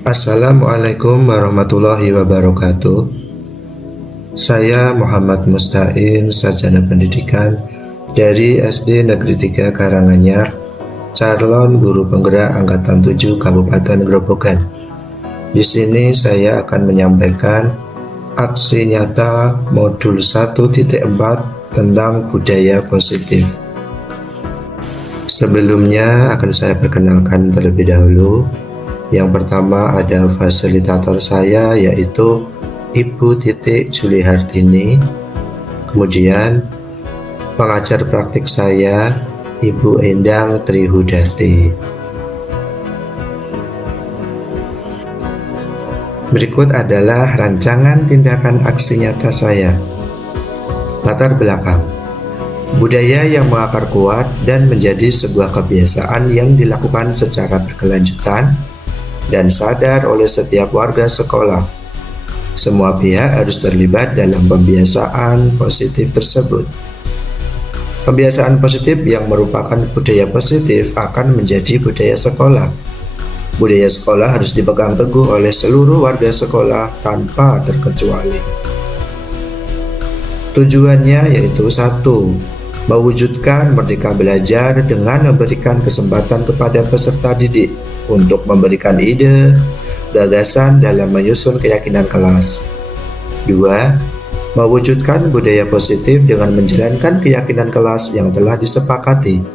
Assalamualaikum warahmatullahi wabarakatuh. Saya Muhammad Musta'in, sarjana pendidikan dari SD Negeri 3 Karanganyar, calon guru penggerak angkatan 7 Kabupaten Grobogan. Di sini saya akan menyampaikan aksi nyata modul 1.4 tentang budaya positif. Sebelumnya akan saya perkenalkan terlebih dahulu. Yang pertama ada fasilitator saya, yaitu Ibu Titik Juli Hartini. Kemudian pengajar praktik saya Ibu Endang Trihudati. Berikut adalah rancangan tindakan aksi nyata saya. Latar belakang: budaya yang mengakar kuat dan menjadi sebuah kebiasaan yang dilakukan secara berkelanjutan dan sadar oleh setiap warga sekolah. Semua pihak harus terlibat dalam pembiasaan positif tersebut. Pembiasaan positif yang merupakan budaya positif akan menjadi budaya sekolah. Budaya sekolah harus dipegang teguh oleh seluruh warga sekolah tanpa terkecuali. Tujuannya yaitu 1. Mewujudkan merdeka belajar dengan memberikan kesempatan kepada peserta didik untuk memberikan ide, gagasan dalam menyusun keyakinan kelas. 2. Mewujudkan budaya positif dengan menjalankan keyakinan kelas yang telah disepakati.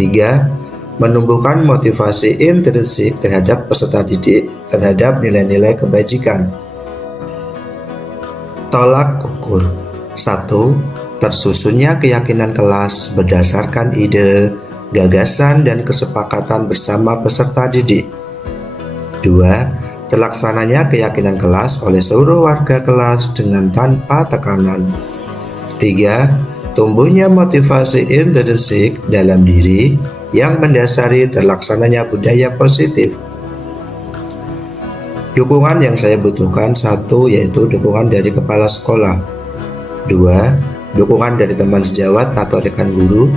3. Menumbuhkan motivasi intrinsik terhadap peserta didik terhadap nilai-nilai kebajikan. Tolak ukur: 1. Tersusunnya keyakinan kelas berdasarkan ide, gagasan, dan kesepakatan bersama peserta didik. 2. Terlaksananya keyakinan kelas oleh seluruh warga kelas dengan tanpa tekanan. 3. Tumbuhnya motivasi intrinsik dalam diri yang mendasari terlaksananya budaya positif. Dukungan yang saya butuhkan: 1. Yaitu dukungan dari kepala sekolah. 2. Dukungan dari teman sejawat atau rekan guru.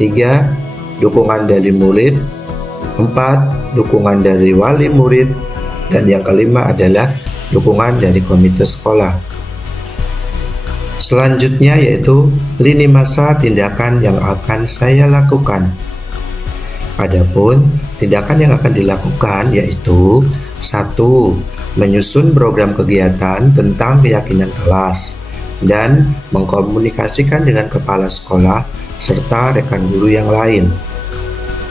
3. Dukungan dari murid. 4. Dukungan dari wali murid. Dan yang kelima adalah dukungan dari komite sekolah. Selanjutnya yaitu lini masa tindakan yang akan saya lakukan. Adapun tindakan yang akan dilakukan yaitu 1. Menyusun program kegiatan tentang keyakinan kelas dan mengkomunikasikan dengan kepala sekolah serta rekan guru yang lain.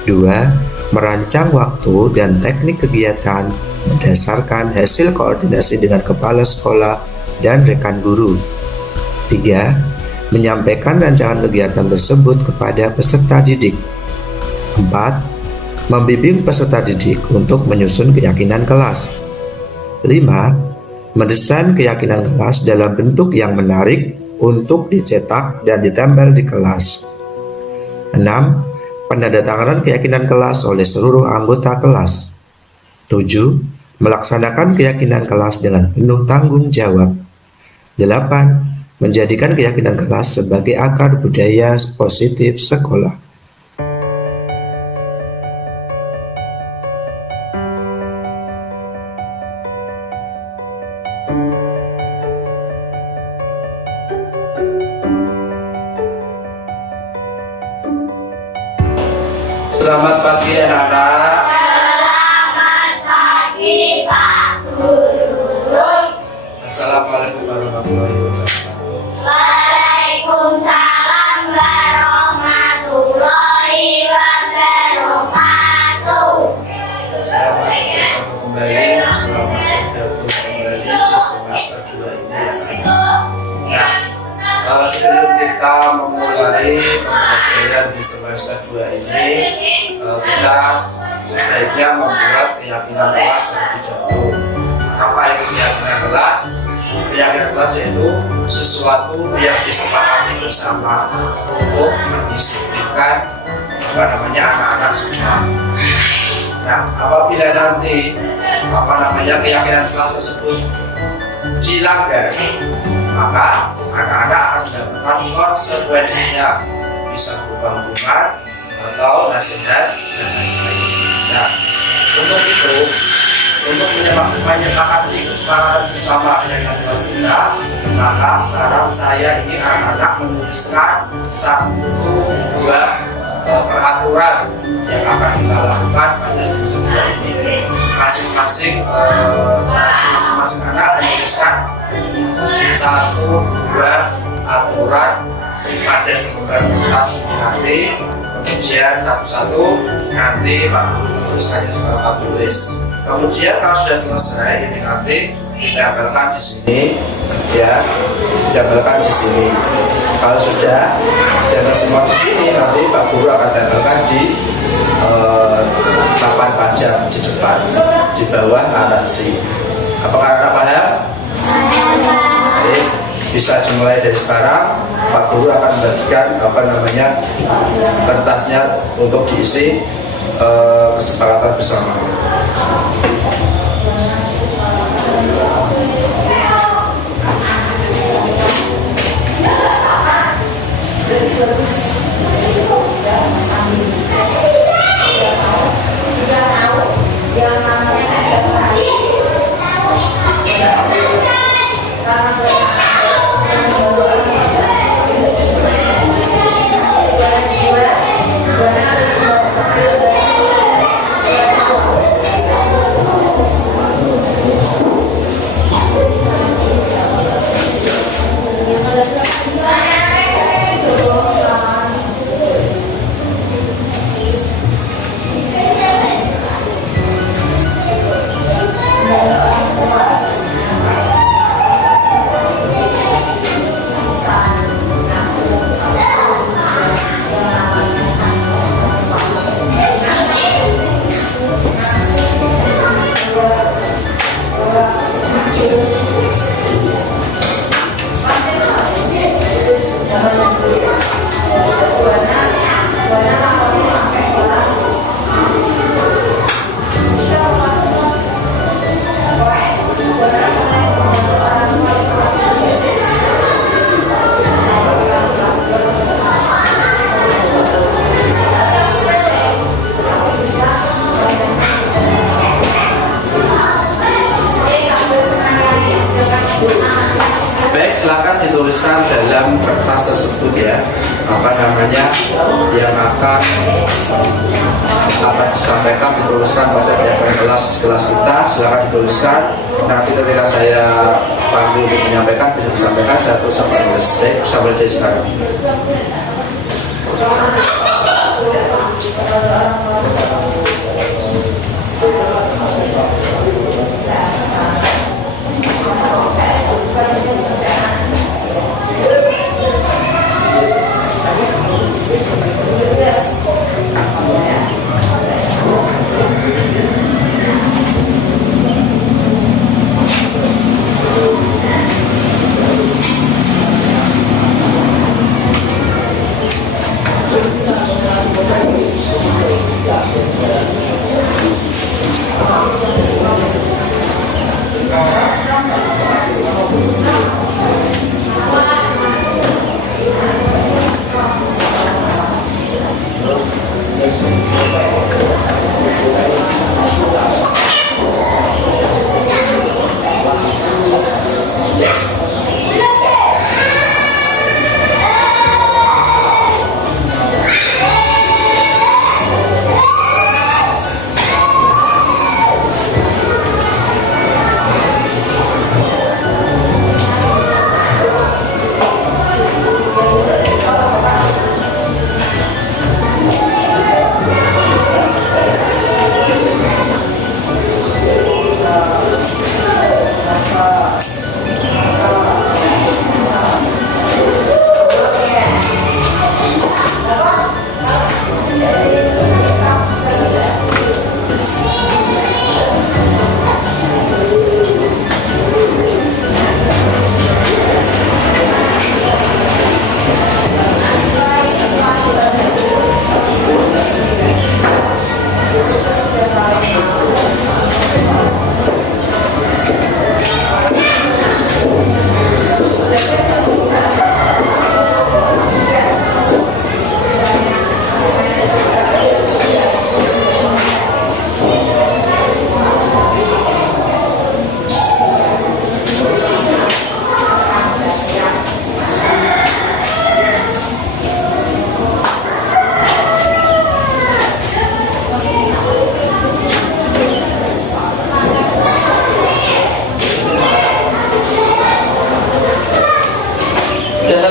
2. Merancang waktu dan teknik kegiatan berdasarkan hasil koordinasi dengan kepala sekolah dan rekan guru. 3. Menyampaikan rancangan kegiatan tersebut kepada peserta didik. 4. Membimbing peserta didik untuk menyusun keyakinan kelas. 5. Mendesain keyakinan kelas dalam bentuk yang menarik untuk dicetak dan ditempel di kelas. 6. Penandatanganan keyakinan kelas oleh seluruh anggota kelas. 7. Melaksanakan keyakinan kelas dengan penuh tanggung jawab. 8. Menjadikan keyakinan kelas sebagai akar budaya positif sekolah. Selamat pagi anak-anak. Selamat pagi Pak Guru. Assalamualaikum warahmatullahi wabarakatuh. Waalaikumsalam warahmatullahi wabarakatuh. Selamat bertemu kembali. Selamat bergabung kembali di semester 2 ini. Sebelum kita memulai pembelajaran di semester 2 ini, kita sebaiknya membuat keyakinan kelas terlebih dahulu. Apa itu keyakinan kelas? Keyakinan kelas yaitu sesuatu yang disepakati bersama untuk mendisiplinkan anak-anak semua. Nah, apabila nanti keyakinan kelas tersebut dilanggar, maka anak-anak harus mendapatkan konsekuensinya, bisa berupa hukuman atau nasihat dan lain-lain. Nah, untuk itu untuk menyepakati kesepakatan bersama dengan kelas kita, maka sekarang saya ini anak-anak menuliskan satu dua peraturan yang akan kita lakukan pada semester 2 ini. Masing-masing anak menuliskan satu dua aturan pada semester ini nanti, kemudian satu-satu nanti Pak Guru menuliskannya di papan tulis. Kemudian kalau sudah selesai ini nanti ditempelkan di sini, ya, ditempelkan di sini. Kalau sudah ditempel semua di sini, nanti Pak Guru akan tempelkan di papan pajak di depan, di bawah narasi. Apakah anak paham? Baik, bisa dimulai dari sekarang. Pak Guru akan membagikan kertasnya untuk diisi kesepakatan bersama. Silakan dituliskan dalam kertas tersebut ya, yang akan disampaikan, dituliskan pada pihak kelas kita. Silakan dituliskan. Nanti ketika saya panggil untuk menyampaikan, bisa disampaikan, saya tulis sampai tulis. Baik, sampai dari sekarang.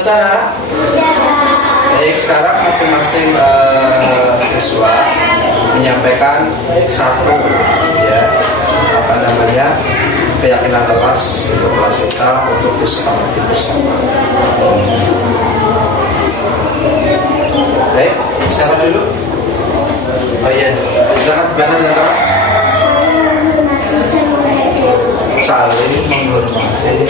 selesai anak? Baik, sekarang masing-masing siswa menyampaikan satu ya apa namanya keyakinan kelas untuk kelas kita untuk disepakati bersama. Baik, siapa dulu? Oh iya, silakan dibaca dengan keras. Saling menghormati.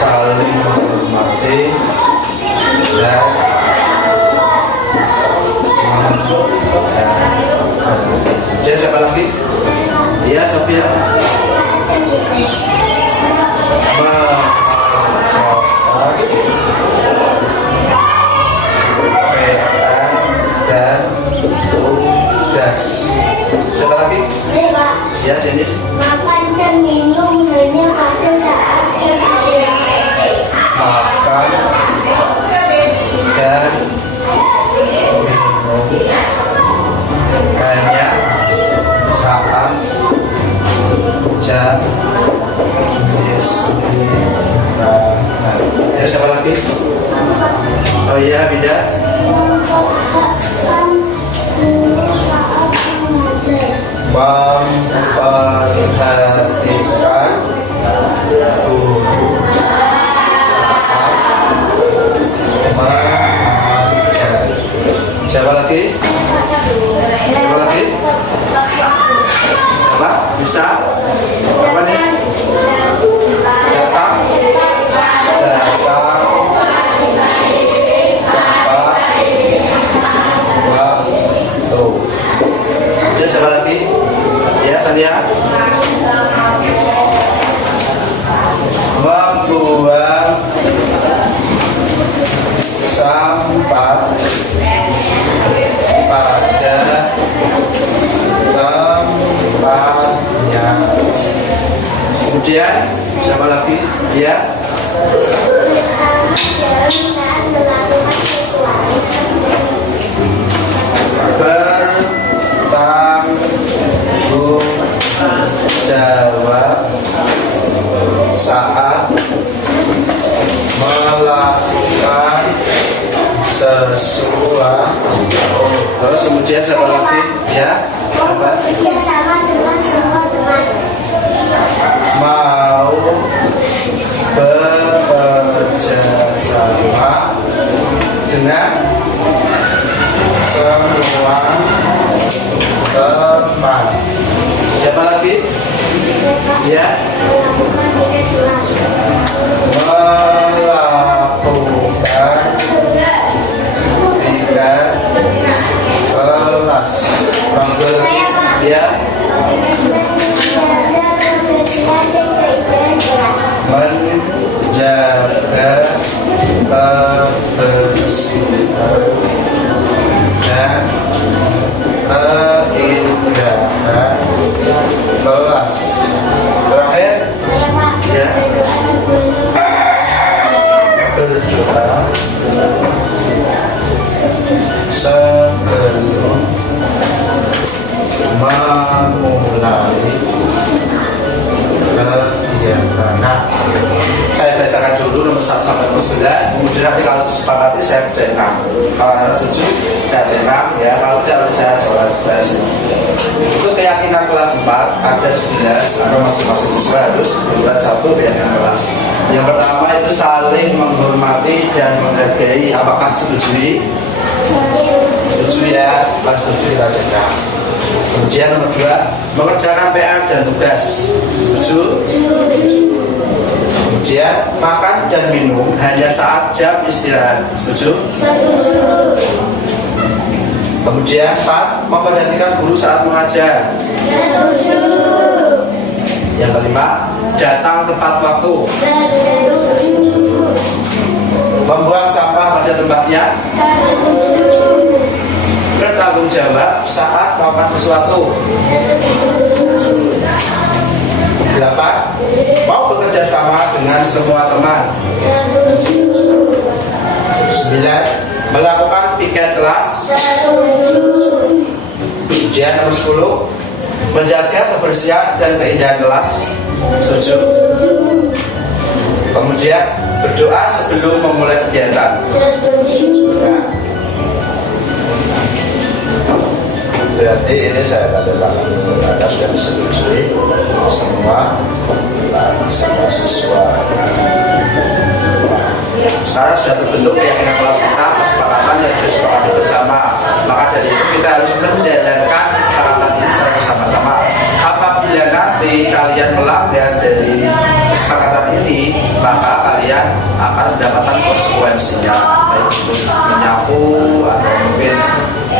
Saling menghormati dan siapa lagi? Ya, Sofia. Dan tugas. Siapa lagi? Ya, Denis. Makan dan minum hanya pada saat jam istirahat. Makan dan minum hanya saat jam istirahat. Ya, siapa lagi? Oh iya, Bida. Memperhatikan guru saat mengajar. Memperhatikan guru saat mengajar. Siapa lagi? Siapa lagi? Siapa? Bisa? Apa nih? Datang? Dan siapa lagi? Ya, Sania. Membuang sampah pada tempatnya. Kemudian siapa lagi? Ya. Jalan saat melakukan sesuatu. Bertanggung jawab saat melakukan sesuatu. Terus kemudian siapa lagi? Ya. Apa? Bekerja sama dengan semua teman. Mau bekerja sama dengan semua teman. Siapa lagi? Ya. Melakukan tiga kelas. Panggil ya. Menjaga kebersihan dan keindahan kelas. Terakhir ya, berdoa sebelum memulai kegiatan. Nah, saya bacakan dulu nomor 1 sampai nomor 11. Kemudian nanti kalau disepakati saya kerjain 6. Kalau ada setuju saya kerjain 6 ya. Kalau tidak saya jawab saya sini. Itu keyakinan kelas 4 ada 11. Ada masing-masing siswa harus berbuat satu keyakinan kelas. Yang pertama itu saling menghormati dan menghargai. Apakah setujui? Setuju ya. Kalau setuju kita cekak. Kemudian nomor 2 mengerjakan PR dan tugas. Setuju? Kemudian makan dan minum hanya saat jam istirahat. Setuju? Kemudian 4 memperhatikan guru saat mengajar. Yang kelima datang tepat waktu. Membuang sampah pada tempatnya. Bertanggung jawab saat melakukan sesuatu. 8 mau bekerja sama dengan semua teman. 9 melakukan piket kelas. Ujian nomor 10 menjaga kebersihan dan keindahan kelas. Setuju? Kemudian berdoa sebelum memulai kegiatan. Nah, berarti ini saya tanda tangan Anda sudah disetujui semua siswa. Sekarang sudah terbentuk keyakinan kelas kita, kesepakatan yang sudah disepakati bersama. Maka dari itu kita harus menjalankan kesepakatan ini secara bersama-sama. Apabila nanti kalian melanggar dari kesepakatan ini, maka kalian akan mendapatkan konsekuensinya, baik itu menyapu atau mungkin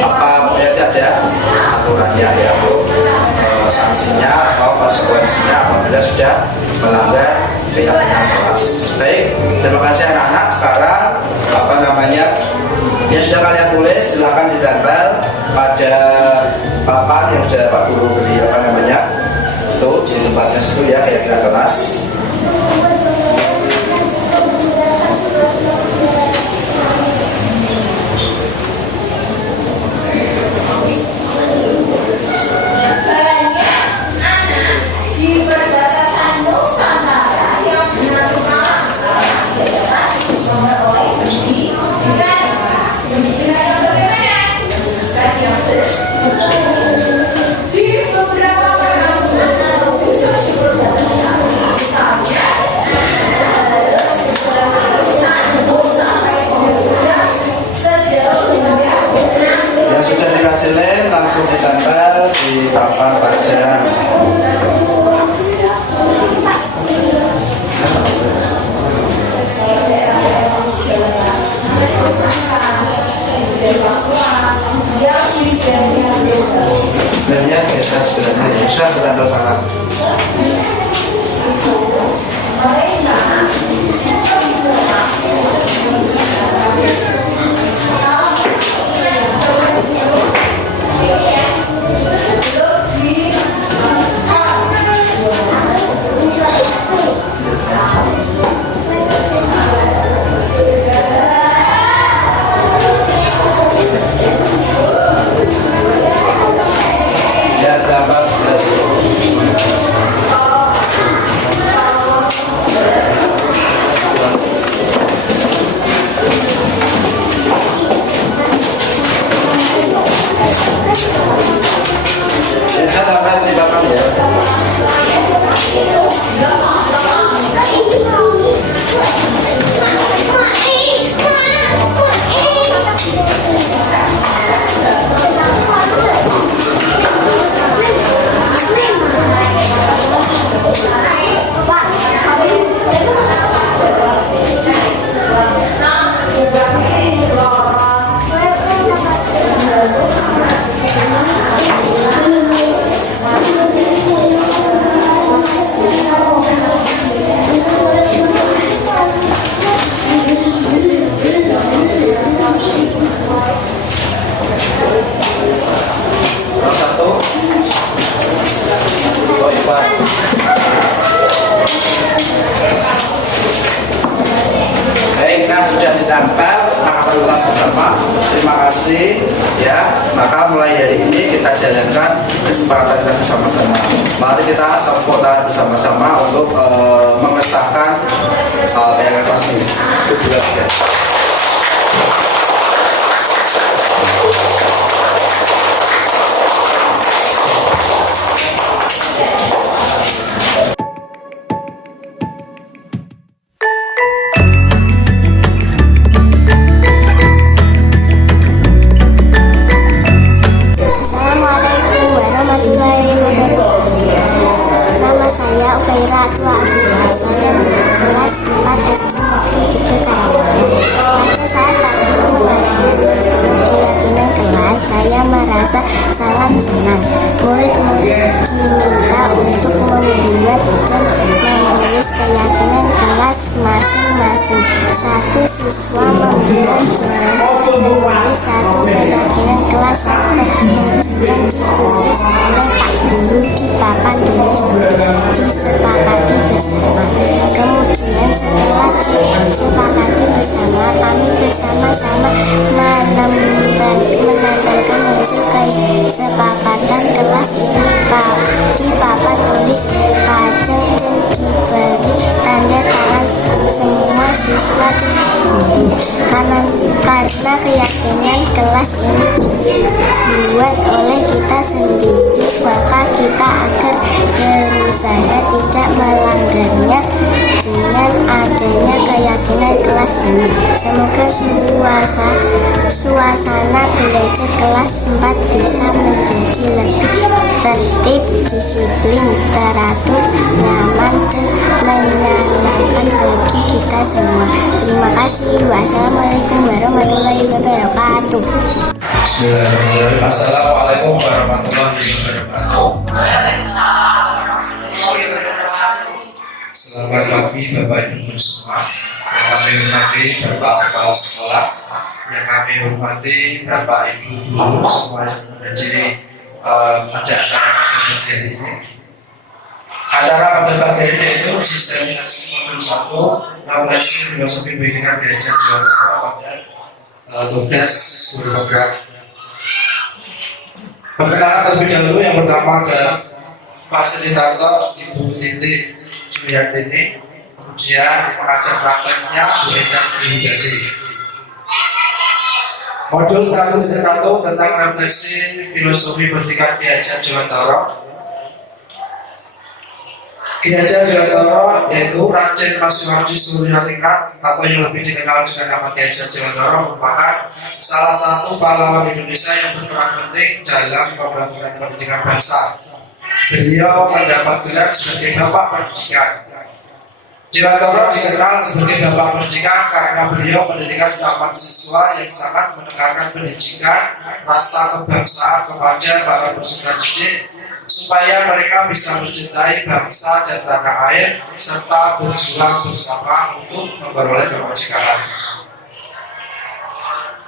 apa, mungkin ada aturannya ya, sanksinya atau konsekuensinya apabila sudah melanggar keyakinan kelas. Baik, terima kasih anak-anak. Sekarang yang sudah kalian tulis silahkan ditempel pada papan yang sudah Pak Guru beri itu di tempatnya situ ya, keyakinan kelas. Langsung ditempel di papan baja. Sebenarnya biasa bisa berandal sangat. Sudah ditempel kesepakatan kelas bersama. Terima kasih ya. Maka mulai dari ini kita jalankan kesepakatan kita bersama-sama. Mari kita tepuk tangan bersama-sama untuk mengesahkan keyakinan kelas ini. Sangat senang. Murid-murid diminta untuk membuat dan menulis keyakinan kelas masing-masing. Satu siswa membuat dan menulis satu keyakinan kelas yang kemudian ditulis oleh Pak Guru di papan tulis untuk disepakati bersama. Kemudian setelah disepakati bersama, kami bersama-sama menambahkan hasil kesepakatan kelas ini. Tadi Papa tulis pajak dan diberi tanda tangan semua siswa di guru. Karena keyakinan kelas ini dibuat oleh kita sendiri, maka kita akan berusaha tidak melanggarnya dengan adanya keyakinan kelas ini. Semoga suasana belajar kelas 4 bisa menjadi lebih tertib, disiplin, teratur, nyaman, dan menyenangkan bagi kita semua. Terima kasih. Wassalamualaikum warahmatullahi wabarakatuh. Bismillahirrahmanirrahim. Assalamualaikum warahmatullahi wabarakatuh. Selamat pagi Bapak Ibu semua. Yang kami hormati Bapak Kepala Sekolah, yang kami hormati Bapak Ibu guru semua yang menghadiri pada acara pada ini. Acara pada pagi ini yaitu diseminasi modul 1 Revolusi Filosofi Pendidikan Gereja Jawa Tengah pada tugas guru program. Perkenalan terlebih dahulu, yang pertama adalah fasilitator Ibu Titi Juliantini, kemudian pengajar prakteknya Bu Endang Windari. Modul 1.1 tentang refleksi filosofi pendidikan Gereja Jawa Tengah. Gereja Jawa Tengah yaitu Raden Kasunaji Suryatingrat atau yang lebih dikenal dengan nama Gereja Jawa Tengah merupakan salah satu pahlawan Indonesia yang berperan penting dalam pembangunan pendidikan bangsa. Beliau mendapat gelar sebagai Bapak Pendidikan. Jawa Tengah dikenal sebagai Bapak Pendidikan karena beliau mendirikan taman siswa yang sangat menekankan pendidikan, rasa kebangsaan kepada para peserta didik, supaya mereka bisa mencintai bangsa dan tanah air serta berjuang bersama untuk memperoleh kemerdekaan.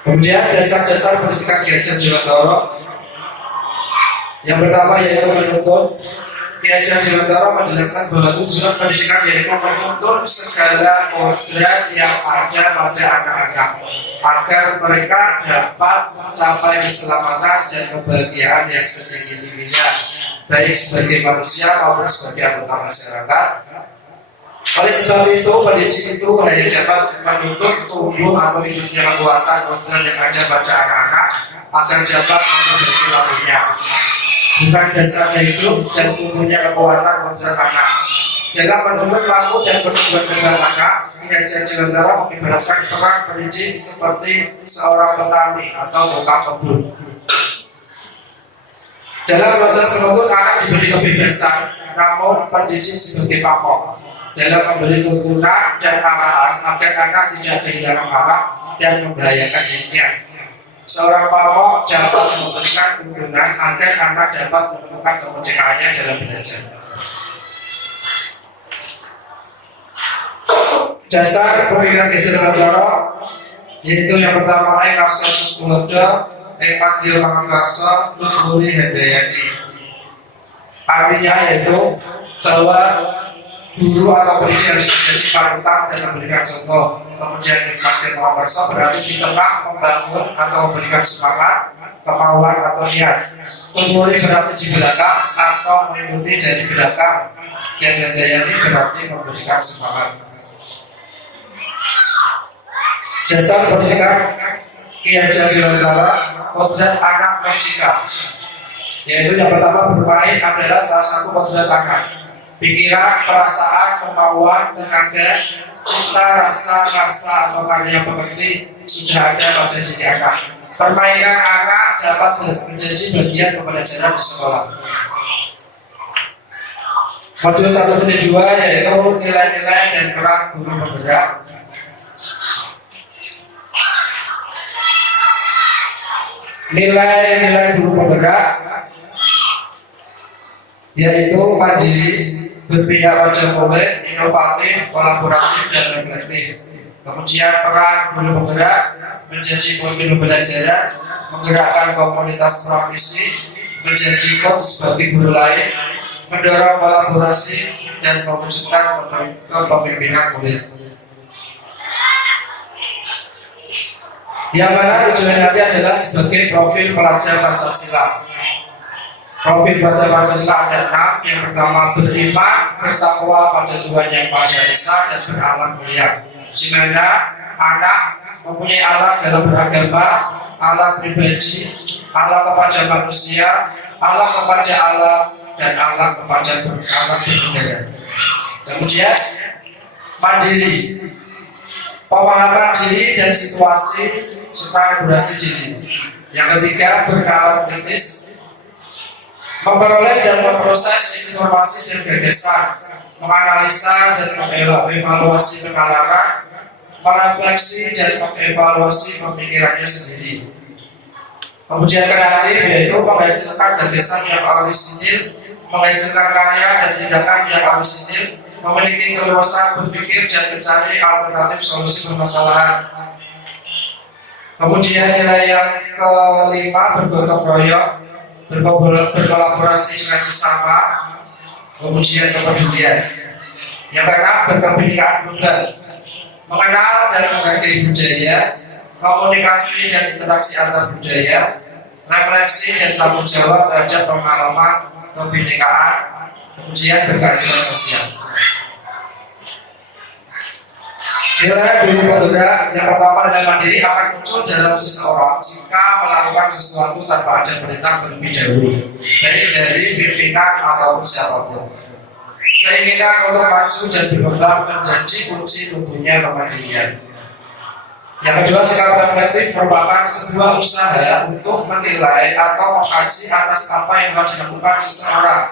Kemudian dasar-dasar pendidikan Gereja Jawa Tengah. Yang pertama yaitu menuntut. Gereja Jawa Tengah menjelaskan bahwa tujuan pendidikan yaitu menuntut segala kodrat yang ada pada anak-anak agar mereka dapat mencapai keselamatan dan kebahagiaan yang setinggi-tingginya, baik sebagai manusia maupun sebagai anggota masyarakat. Oleh sebab itu, pendidik itu hanya dapat menuntut tumbuh atau hidupnya kekuatan kodrat yang ada pada anak-anak agar dapat memperbaiki lalunya. Bukan dasarnya hidup dan tumbuhnya kekuatan kodrat anak. Dalam menuntut laku dan pertumbuhan kembang anak, Gereja Jawa Tengah mengibaratkan peran pendidik seperti seorang petani atau tukang kebun. Dalam proses menuntut, anak diberi kebebasan, namun pendidik sebagai pamong dalam memberi tuntunan dan arahan agar anak tidak kehilangan arah dan membahayakan dirinya. Seorang pamong dapat memberikan tuntunan agar anak dapat menemukan kemerdekaannya dalam belajar. Dasar pemikiran Gereja Jawa Tengah yaitu yang pertama Ekaso Sukulodo, Ekadio Kamangkarso, Tuturi Hendayani. Artinya yaitu bahwa guru atau pendidik harus menjadi panutan dan memberikan contoh. Kemudian Ekadio Kamangkarso berarti di tengah membangun atau memberikan semangat, kemauan atau niat. Tuturi berarti di belakang atau mengikuti dari belakang. Dan Hendayani berarti memberikan semangat. Dasar pendidikan Gereja Jawa Tengah, kodrat anak merdeka. Yaitu yang pertama, bermain adalah salah satu kodrat anak. Pikiran, perasaan, kemauan, tenaga, cinta, rasa atau karya pekerti sudah ada pada diri anak. Permainan anak dapat menjadi bagian pembelajaran di sekolah. Modul 1.2 yaitu nilai-nilai dan peran guru penggerak. Nilai-nilai guru penggerak yaitu mandiri, berpihak pada murid, inovatif, kolaboratif, dan reflektif. Kemudian peran guru penggerak menjadi pemimpin pembelajaran, menggerakkan komunitas praktisi, menjadi coach bagi guru lain, mendorong kolaborasi, dan mewujudkan kepemimpinan murid. Yang mana tujuan nanti adalah sebagai profil pelajar Pancasila. Profil pelajar Pancasila ada 6. Yang pertama beriman, bertakwa pada Tuhan Yang Maha Esa dan berakhlak mulia. Di mana anak mempunyai Allah dalam beragama, Allah pribadi, Allah kepada manusia, Allah kepada Allah, dan Allah kepada Allah bernegara. Kemudian mandiri, pemahaman diri dan situasi serta regulasi diri. Yang ketiga bernalar kritis, memperoleh dan memproses informasi dan gagasan, menganalisa dan mengevaluasi pengalaman, merefleksi dan mengevaluasi pemikirannya sendiri. Kemudian kreatif, yaitu menghasilkan gagasan yang orisinil, menghasilkan karya dan tindakan yang orisinil, memiliki keluasan berpikir dan mencari alternatif solusi permasalahan. Kemudian nilai yang kelima bergotong royong, berkolaborasi dengan sesama. Kemudian kepedulian. Yang keenam berkebinekaan global, mengenal dan menghargai budaya, komunikasi dan interaksi antar budaya, refleksi dan tanggung jawab terhadap pengalaman kebinekaan, kemudian berkeadilan sosial. Nilai guru penggerak yang pertama adalah mandiri akan muncul dalam seseorang jika melakukan sesuatu tanpa ada perintah terlebih dahulu, baik dari pimpinan ataupun siapapun. Keinginan untuk maju dan berkembang menjadi kunci tumbuhnya kemandirian. Yang kedua, sikap reflektif merupakan sebuah usaha untuk menilai atau mengkaji atas apa yang telah dilakukan seseorang.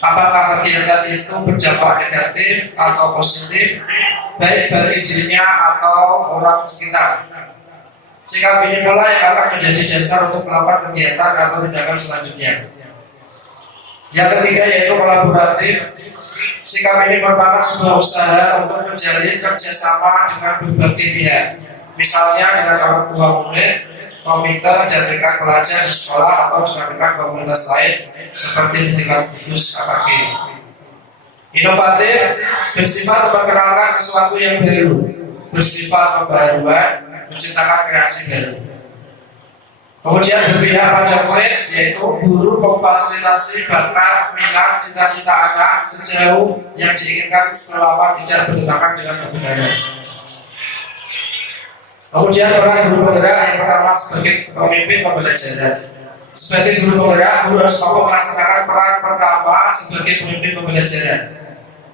Apakah kegiatan itu berdampak negatif atau positif, baik bagi dirinya atau orang sekitar. Sikap ini pula yang akan menjadi dasar untuk melakukan kegiatan atau tindakan selanjutnya. Yang ketiga yaitu kolaboratif. Sikap ini merupakan sebuah usaha untuk menjalin kerjasama dengan berbagai pihak, misalnya dengan orang tua murid, komite dan rekan pelajar di sekolah atau dengan rekan komunitas lain seperti di tingkat kudus KKG. Inovatif bersifat memperkenalkan sesuatu yang baru, bersifat pembaruan, menciptakan kreasi baru. Kemudian berpihak pada murid, yaitu guru memfasilitasi bakat, minat, cita-cita anak sejauh yang diinginkan selama tidak bertentangan dengan kebenaran. Kemudian peran guru penggerak yang pertama sebagai pemimpin pembelajaran. Sebagai guru penggerak, guru harus mampu melaksanakan peran pertama sebagai pemimpin pembelajaran.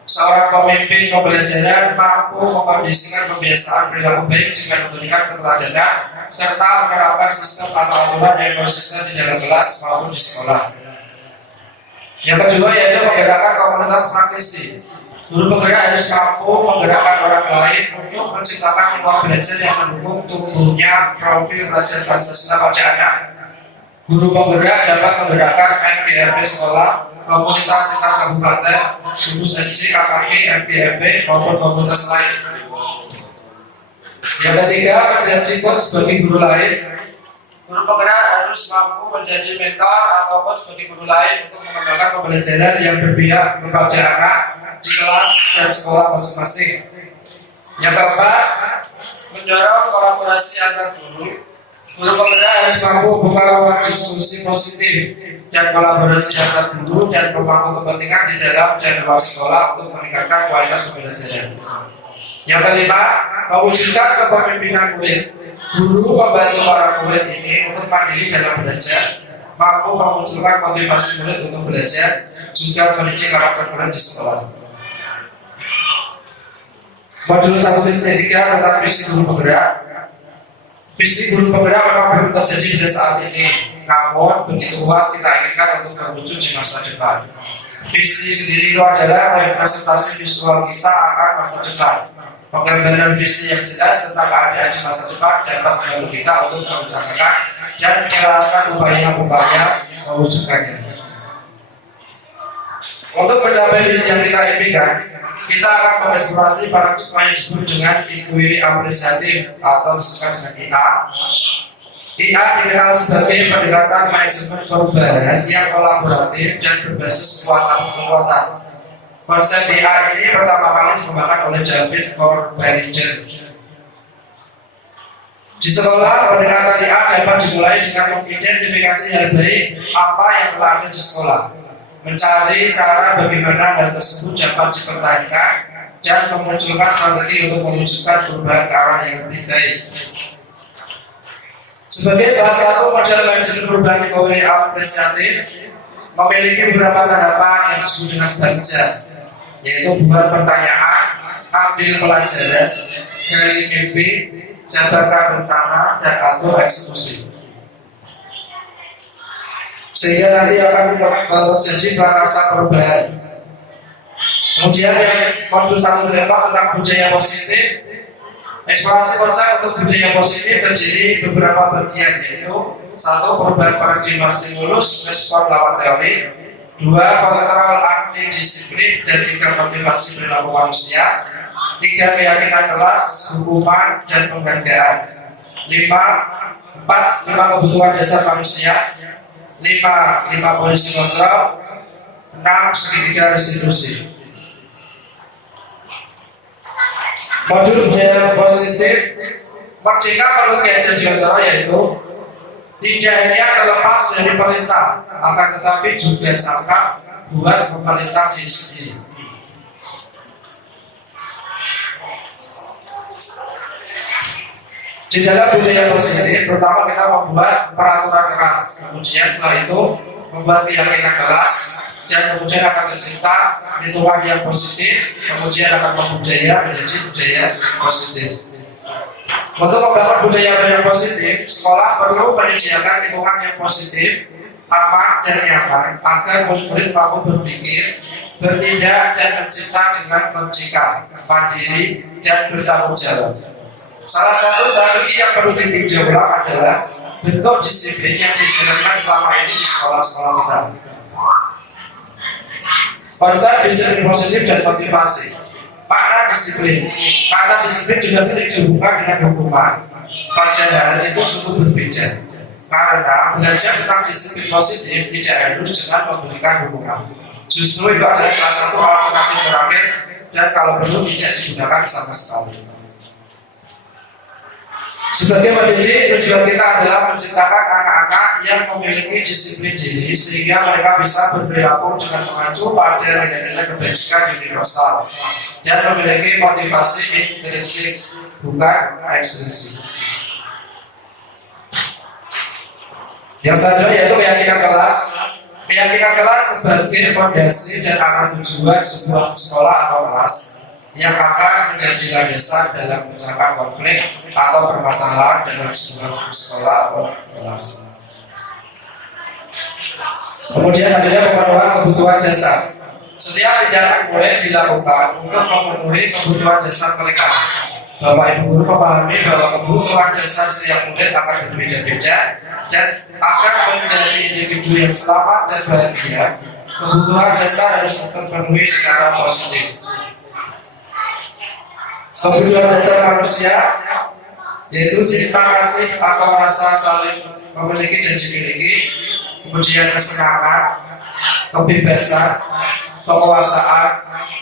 Seorang pemimpin pembelajaran mampu mengkondisikan kebiasaan perilaku baik dengan memberikan keteladanan serta menerapkan sistem atau aturan yang konsisten di dalam kelas maupun di sekolah. Yang kedua yaitu menggerakkan komunitas praktisi. Guru penggerak harus mampu menggerakkan orang lain untuk menciptakan lingkungan belajar yang mendukung tumbuhnya profil belajar Pancasila pada anak. Guru penggerak dapat menggerakkan MPRP sekolah, komunitas tingkat kabupaten, gugus SD, KKG, MPRP maupun komunitas lain. Yang ketiga, menjadi coach sebagai guru lain. Guru penggerak harus mampu menjadi mentor ataupun sebagai guru lain untuk mengembangkan pembelajaran yang berpihak kepada anak di kelas dan sekolah masing-masing. Yang keempat, mendorong kolaborasi antar guru. Guru penggerak harus mampu membuka ruang diskusi positif dan kolaborasi antar guru dan pemangku kepentingan di dalam dan luar sekolah untuk meningkatkan kualitas pembelajaran. Yang kelima, mewujudkan kepemimpinan murid. Guru membantu para murid ini untuk mandiri dalam belajar, mampu memunculkan motivasi murid untuk belajar, juga mendidik karakter murid di sekolah. Modul 1.3 tentang visi guru penggerak. Visi guru penggerak memang belum terjadi pada saat ini, namun begitu kuat kita inginkan untuk terwujud di masa depan. Visi sendiri itu adalah representasi visual kita akan masa depan. Penggambaran visi yang jelas tentang keadaan di masa depan dapat membantu kita untuk merencanakan dan menjelaskan upaya-upaya mewujudkannya. Untuk mencapai visi yang kita impikan, kita akan mengeksplorasi paradigma yang disebut dengan inquiry apresiatif atau disebut dengan IA. IA dikenal sebagai pendekatan manajemen perubahan yang kolaboratif dan berbasis kekuatan. Konsep IA ini pertama kali dikembangkan oleh David Cornbury. Di sekolah, pendekatan A dapat dimulai dengan mengidentifikasi hal baik apa yang telah ada di sekolah, mencari cara bagaimana hal tersebut dapat dipertahankan, dan memunculkan strategi untuk mewujudkan perubahan ke arah yang lebih baik. Sebagai salah satu model manajemen perubahan ekonomi apresiatif, memiliki beberapa tahapan yang disebut dengan BAMJA, yaitu buat pertanyaan, ambil pelajaran, gali mimpi, jabarkan rencana, dan atur eksekusi. Sehingga nanti akan terjadi prakarsa perubahan. Kemudian yang modul 1 tentang budaya positif, eksplorasi konsep untuk budaya positif terdiri beberapa bagian, yaitu 1. Perubahan paradigma stimulus respon lawan teori, 2. Kontrol anti disiplin, dan 3. Motivasi perilaku manusia, 3. Keyakinan kelas, hukuman, dan penghargaan, 4. 5 kebutuhan dasar manusia, 5 polisi kontrol, 6 segitiga restitusi. Modul budaya positif merdeka perlu diajar di antara, yaitu tidak hanya terlepas dari perintah, akan tetapi juga cakap buat pemerintah diri sendiri. Di dalam budaya positif, pertama kita membuat peraturan keras, kemudian setelah itu membuat keyakinan kelas, dan kemudian akan tercipta lingkungan yang positif, kemudian akan membudaya menjadi budaya positif. Untuk membangun budaya yang positif, sekolah perlu menyediakan lingkungan yang positif, aman dan nyaman agar murid mampu berpikir, bertindak, dan mencipta dengan mencikam, mandiri, dan bertanggung jawab. Salah satu strategi yang perlu ditinjau ulang adalah bentuk disiplin yang dijalankan selama ini di sekolah-sekolah kita. Konsep disiplin positif dan motivasi. Makna disiplin. Kata disiplin juga sering dihubungkan dengan hukuman. Padahal itu sungguh berbeda. Karena belajar tentang disiplin positif tidak harus dengan memberikan hukuman. Justru itu adalah salah satu alternatif terakhir, dan kalau perlu tidak digunakan sama sekali. Sebagai pendidik, tujuan kita adalah menciptakan anak-anak yang memiliki disiplin diri sehingga mereka bisa berperilaku dengan mengacu pada nilai-nilai kebajikan universal dan memiliki motivasi intrinsik, bukan ekstrinsik. Yang selanjutnya yaitu keyakinan kelas. Keyakinan kelas sebagai fondasi dan arah tujuan sebuah sekolah atau kelas yang akan menjadi landasan dalam memecahkan konflik atau permasalahan dalam sebuah sekolah atau kelas. Kemudian adanya pemenuhan kebutuhan dasar. Setiap tindakan boleh dilakukan untuk memenuhi kebutuhan dasar mereka. Bapak Ibu guru memahami bahwa kebutuhan dasar setiap murid akan berbeda-beda, dan agar menjadi individu yang selamat dan bahagia, kebutuhan dasar harus terpenuhi secara positif. Kebutuhan dasar manusia yaitu cinta kasih atau rasa saling memiliki dan dimiliki, kemudian kesenangan, kebebasan, kekuasaan,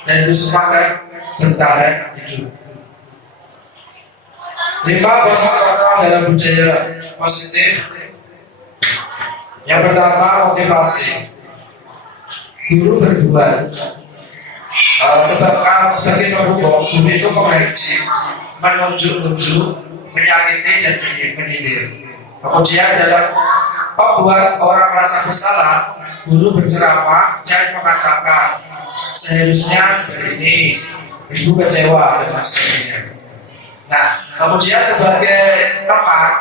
dan itu semangat bertahan hidup. 5 permasalahan dalam budaya positif. Yang pertama, motivasi. Guru berbuat. Sebab kalau sebagai pemukul, guru itu mengaji, menunjuk-nunjuk, menyakiti, dan menyindir. Kemudian dalam membuat orang merasa bersalah, guru berceramah dan mengatakan seharusnya seperti ini, ibu kecewa, dan sebagainya. Nah, kemudian sebagai teman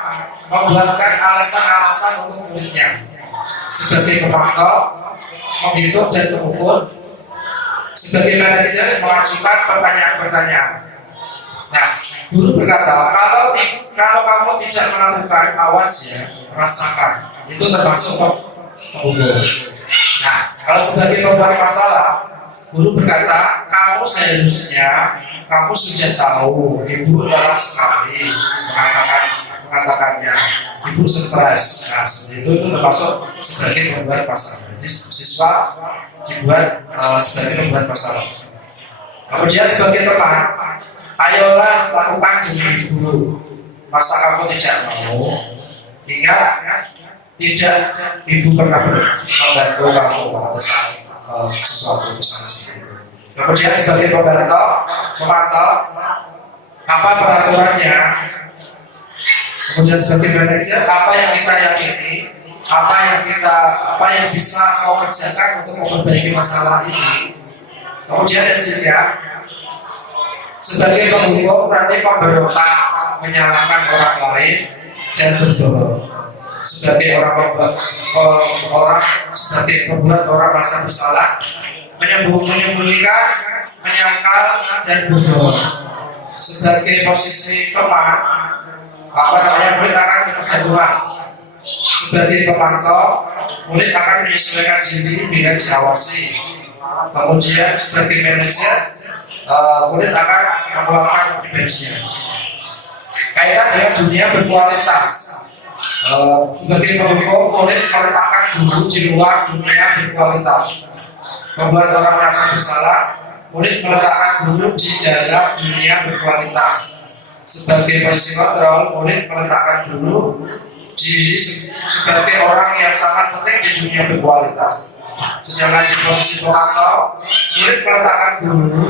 membuatkan alasan-alasan untuk muridnya, sebagai pemantau, menghitung dan mengukur, sebagai manajer mengajukan pertanyaan-pertanyaan. Nah, guru berkata, kalau kamu tidak melakukan, awas ya, rasakan. Itu termasuk mengukur. Nah, kalau sebagai pembuat masalah, guru berkata, kamu sudah tahu, ibu lelah sekali mengatakannya, ibu stres. Nah, seperti itu termasuk sebagai pembuat masalah. Jadi siswa dibuat sebagai pembuat masalah. Kemudian sebagai teman, ayolah lakukan demi guru. Masa kamu tidak mau? Ingat, tidak ibu pernah membantu kamu pada saat sesuatu kesana sini. Kemudian sebagai memantau apa peraturannya. Kemudian sebagai manajer, apa yang kita yakini, apa yang bisa kau kerjakan untuk memperbaiki masalah ini. Kemudian ketiga, sebagai penghukum nanti pemberontak, menyalahkan orang lain dan berbohong. Sebagai sebagai pembuat orang merasa bersalah, menyembunyikan, menyangkal dan berbohong. Sebagai posisi teman, murid akan ketergantungan. Sebagai pemantau, murid akan menyesuaikan diri dengan diawasi. Kemudian sebagai manajer, murid akan mengeluarkan pribadinya. Kaitan dengan dunia berkualitas. Sebagai penghukum, murid meletakkan guru di luar dunia berkualitas. Membuat orang merasa bersalah, murid meletakkan guru di dalam dunia berkualitas. Sebagai posisi kontrol, murid meletakkan guru sebagai orang yang sangat penting di dunia berkualitas. Sedangkan di posisi pemantau, murid meletakkan guru,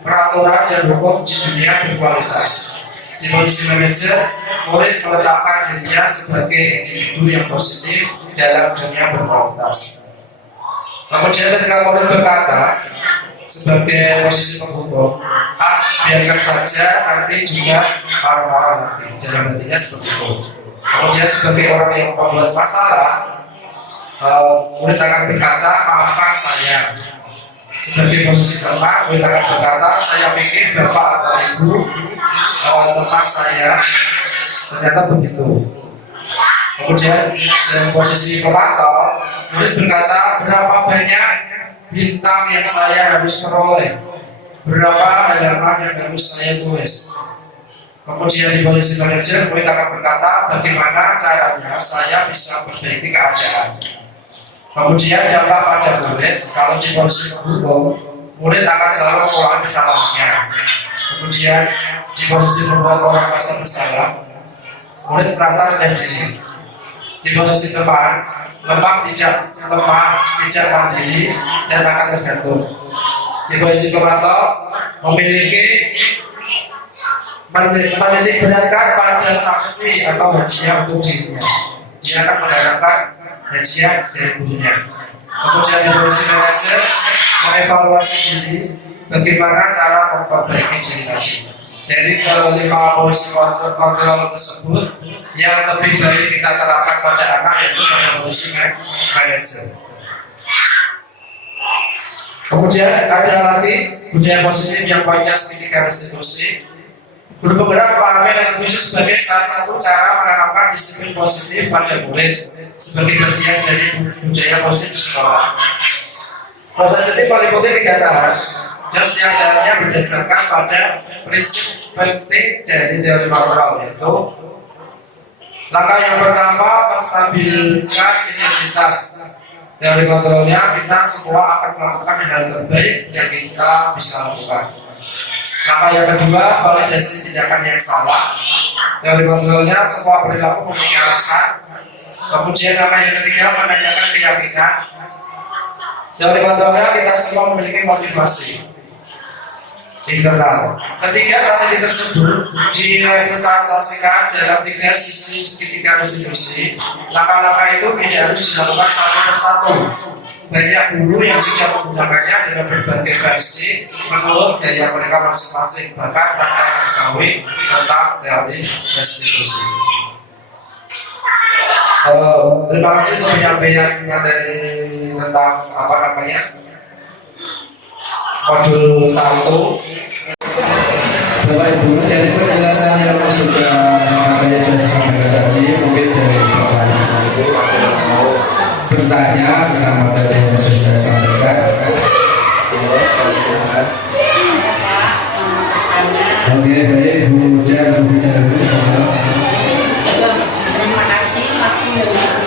peraturan dan hukum di dunia berkualitas. Di posisi manajer, murid meletakkan dirinya sebagai individu yang positif dalam dunia berkualitas. Kemudian ketika murid berkata sebagai posisi penghukum, biarkan saja, nanti juga marah-marah nanti. Dalam artinya seperti itu. Kemudian sebagai orang yang membuat masalah, murid akan berkata, maafkan saya. Sebagai posisi teman, murid akan berkata, saya pikir bapak atau ibu teman saya ternyata begitu. Kemudian dalam posisi pemantau, murid berkata, berapa banyak bintang yang saya harus peroleh, berapa halaman yang harus saya tulis. Kemudian di posisi manajer, murid akan berkata, bagaimana caranya saya bisa memperbaiki keadaan. Kemudian dampak pada murid, kalau di posisi penghukum, murid akan selalu mengulangi kesalahannya. Kemudian di posisi membuat orang merasa bersalah, murid merasa rendah diri. Di posisi depan, lemah, tidak mandiri, dan akan tergantung. Di posisi pemantau, menitik beratkan pada saksi atau hadiah untuk dirinya. Dia akan mengharapkan hadiah dari gurunya. Kemudian di posisi manajer, mengevaluasi diri, bagaimana cara memperbaiki diri tadi. Dari kelima posisi kontrol tersebut, yang lebih baik kita terapkan pada anak yaitu pada posisi manajer. Kemudian ada lagi budaya positif yang banyak segitiga restitusi. Beberapa pemahaman restitusi sebagai salah satu cara menanamkan disiplin positif pada murid sebagai bagian dari budaya positif di sekolah. Proses ini meliputi 3 tahap dan setiap tahapnya berdasarkan pada prinsip penting dari teori kontrol, yaitu langkah yang pertama, menstabilkan identitas. Teori kontrolnya, kita semua akan melakukan hal terbaik yang kita bisa lakukan. Langkah yang kedua, validasi tindakan yang salah. Teori kontrolnya, semua perilaku memiliki alasan. Kemudian langkah yang ketiga, menanyakan keyakinan. Teori kontrolnya, kita semua memiliki motivasi internal. Ketiga strategi tersebut direalisasikan dalam 3 sisi segitiga restitusi. Langkah-langkah itu tidak harus dilakukan satu persatu. Banyak guru yang sudah menggunakannya dalam berbagai versi menurut gaya mereka masing-masing, bahkan tanpa mengetahui tentang teori restitusi. Terima kasih untuk penyampaian materi tentang modul 1. Bapak Ibu, dari penjelasan yang sudah disampaikan tadi, mungkin dari Bapak Ibu mau bertanya tentang materi yang sudah saya sampaikan. Oke, baik Bu Jan, Bu Jan. Terima kasih waktu yang diberikan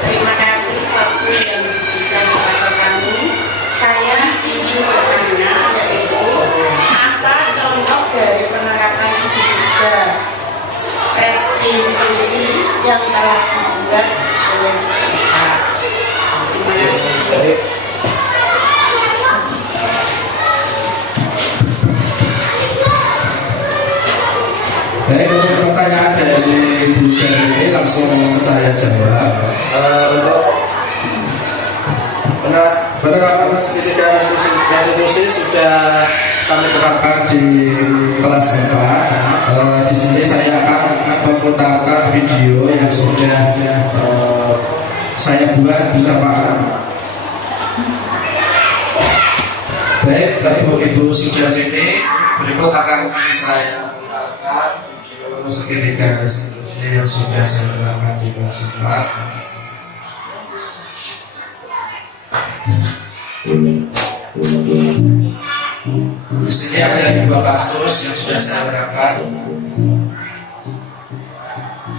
terima kasih waktu yang diberikan kepada kami. Saya ingin bertanya, yaitu yang telah dibuat oleh kita. Terima kasih. Baik. Baik, untuk pertanyaan dari Bu ini langsung saya jawab. Untuk penerapan pendidikan restitusi sudah kami terapkan di kelas 4. Di sini saya akan memutarkan video yang sudah saya buat bersama. Baik, ibu-ibu sudah ini berikut akan saya putarkan video segitiga restitusi yang sudah saya terapkan di kelas 4. Di sini ada 2 kasus yang sudah saya terapkan.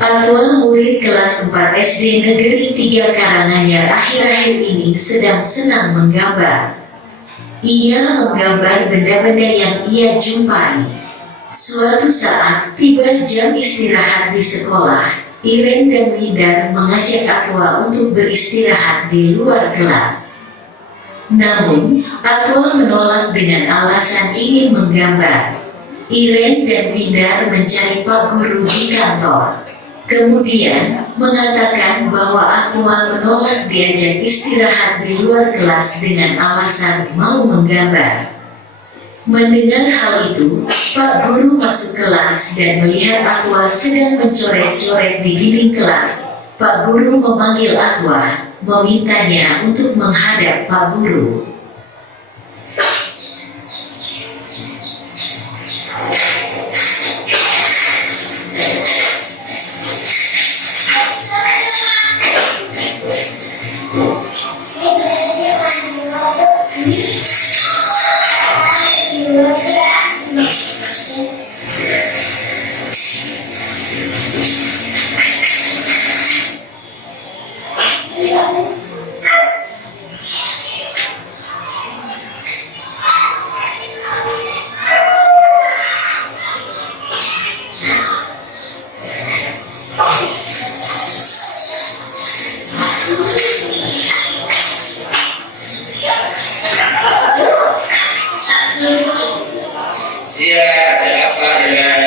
Patwal murid kelas 4 SD Negeri 3 Karanganyar akhir-akhir ini sedang senang menggambar. Ia menggambar benda-benda yang ia jumpai. Suatu saat, tiba jam istirahat di sekolah. Iren dan Windar mengajak Atwa untuk beristirahat di luar kelas. Namun, Atwa menolak dengan alasan ingin menggambar. Iren dan Windar mencari Pak Guru di kantor. Kemudian, mengatakan bahwa Atwa menolak diajak istirahat di luar kelas dengan alasan mau menggambar. Mendengar hal itu, Pak Guru masuk kelas dan melihat Atwa sedang mencoret-coret di dinding kelas. Pak Guru memanggil Atwa, memintanya untuk menghadap Pak Guru. Iya, ada apa dengan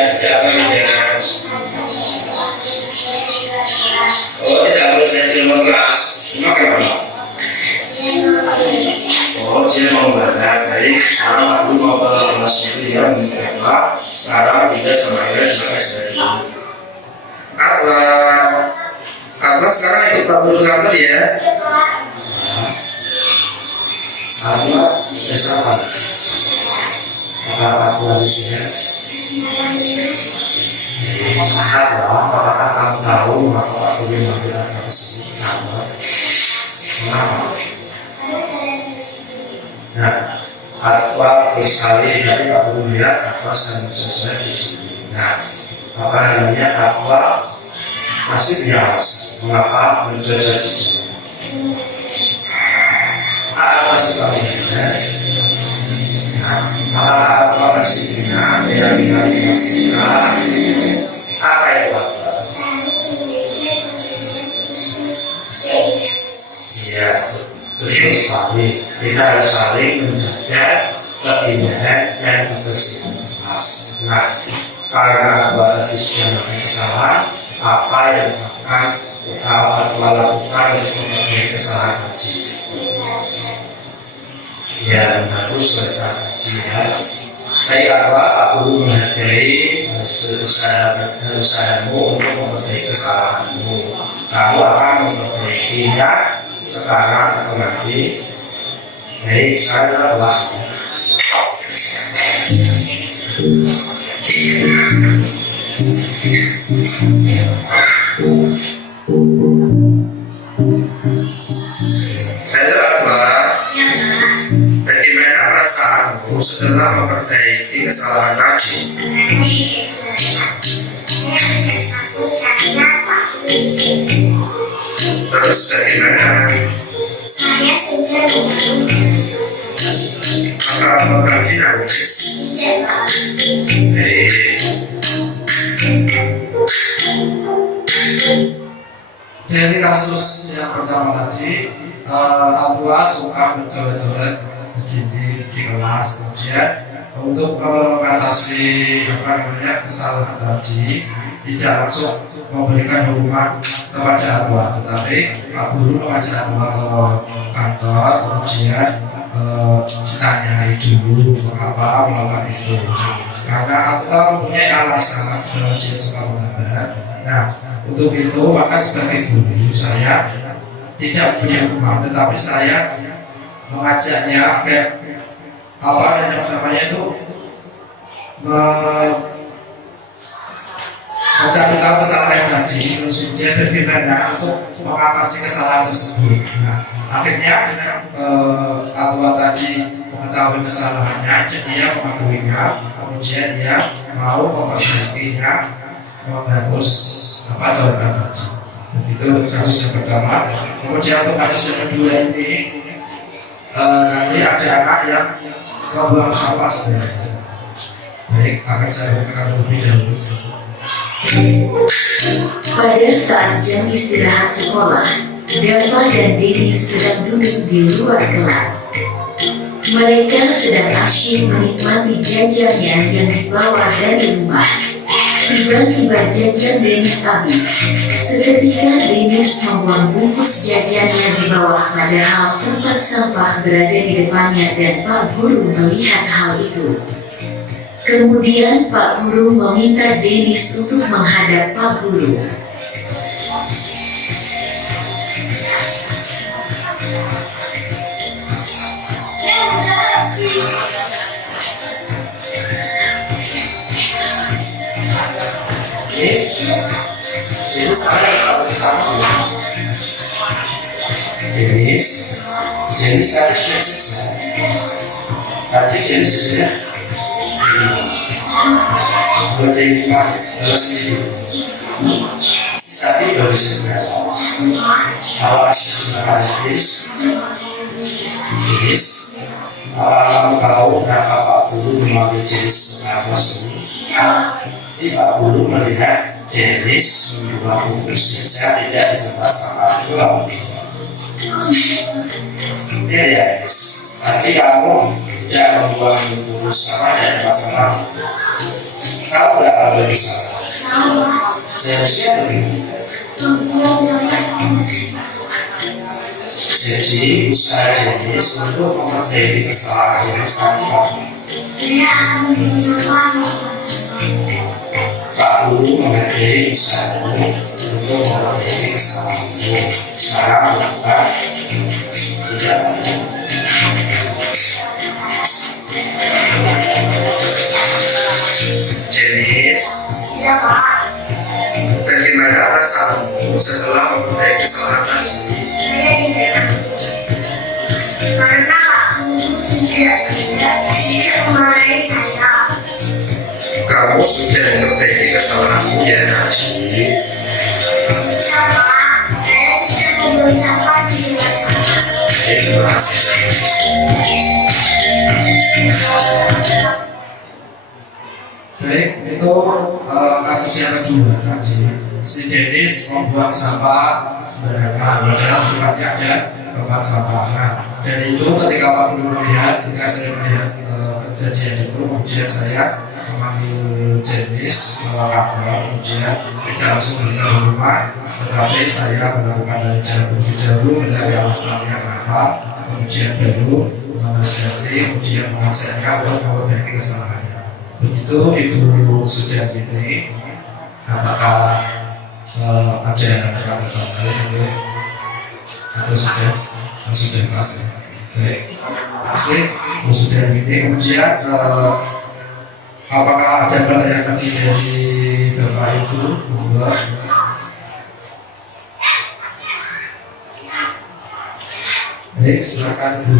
oh, tidak boleh saya terima kelas. Cuma kenapa? Oh, dia mau belajar. Jadi sekarang aku mau ke kelas itu dia minta. Sekarang tidak sama dia sampai saya. Apa sekarang ikut Pak Guru kantor ya? Apa? Siapa? Apa di sini? Apakah kamu tahu maka aku bilang ke sini? Kenapa? Nah, Atwa sekali dari Pak Guru lihat Atwa sedang selesai di sini. Nah, apa namanya Atwa masih biasa. Mengapa menjadi di sini? Apa sebabnya? Apa masih ingat yang masih apa itu? Ya, betul sekali. Kita harus saling menjaga keindahan dan kebersihan. Nah, karena Atwa tadi sudah melakukan kesalahan, apa yang akan Atwa lakukan untuk memperbaiki kesalahan tadi? Ya, harus bertanya. Tapi aku menghargai usahamu untuk memperbaiki kesalahanmu. Kamu akan memperbaikinya sekarang atau nanti. Baik, saya telah. Bagaimana perasaanmu setelah memperbaiki kesalahan tadi? Terus bagaimana? Saya sudah Apakah berarti nangis? Dari kasus yang pertama tadi, Alwa suka mencoret-coret di kelas, kemudian untuk mengatasi kesalahan tadi tidak langsung memberikan hukuman kepada Alwa, tetapi Pak Guru mengajak Alwa ke kantor, kemudian ditanyai dulu mengapa melakukan itu. Karena Alwa mempunyai alasan dia suka menggambar. Nah, untuk itu maka sebagai guru saya tidak punya hukuman, tetapi saya mengajaknya namanya itu mencari tahu kesalahan tadi, kemudian bagaimana untuk mengatasi kesalahan tersebut. Nah, akhirnya dengan Alwa tadi mengetahui kesalahannya, dia mengakuinya, kemudian dia mau memperbaikinya, menghapus coretan tadi. Itu kasus yang pertama. Kemudian untuk kasus yang kedua ini, nanti ada anak yang membuang sampah sebenarnya. Baik, akan saya buka lebih dahulu. Pada saat jam istirahat sekolah, Dava dan Dennis sedang duduk di luar kelas. Mereka sedang asyik menikmati jajannya yang dibawa dari rumah. Tiba-tiba jajan Dennis habis. Seketika Dennis membuang bungkus jajannya di bawah, padahal tempat sampah berada di depannya dan Pak Guru melihat hal itu. Kemudian Pak Guru meminta Dennis untuk menghadap Pak Guru. Ini saya Dennis harusnya tadi Dennis sudah menerima terus itu tadi baru sebenarnya awas Dennis kamu tahu kenapa Pak Guru memanggil Dennis awas ini? Pak Guru melihat Dennis membuang bungkus jajan tidak di tempat sampah itu lalu ya, nanti kamu tidak membuang bungkus sampah di tempat sampah, kamu tidak akan bisa. Seharusnya begini. Jadi usaha Dennis untuk memperbaiki kesalahan Dennis tadi. Pak Guru menghargai usahamu untuk memperbaiki kesalahanmu. Sekarang melakukan tidak banyak. Dennis, bagaimana rasamu setelah memperbaiki kesalahan? Karena Pak Guru tidak memarahi saya. Kamu sudah memperbaiki kesalahanmu ya, Naji? Sama, saya sudah membuang sampah di luar sana. Terima kasih. Baik, itu kasus yang kedua tadi. Si Dennis membuang sampah sembarangan, padahal tempatnya ada tempat sampah. Nah, dari itu ketika Pak Guru melihat, ketika saya melihat kejadian itu, kemudian saya memanggil Dennis melakukan, kemudian tidak langsung ke rumah, tetapi saya melakukan dari jauh dahulu mencari alasannya kenapa, kemudian baru menasihati, kemudian mengajarnya untuk memperbaiki kesalahannya. Begitu Ibu sudah ini, apakah ada tanggapan lain? Atau sudah kasih? Baik, kasih. Sudah ini, kemudian apakah ada pertanyaan lagi dari Bapak Ibu? Baik, silakan Bu.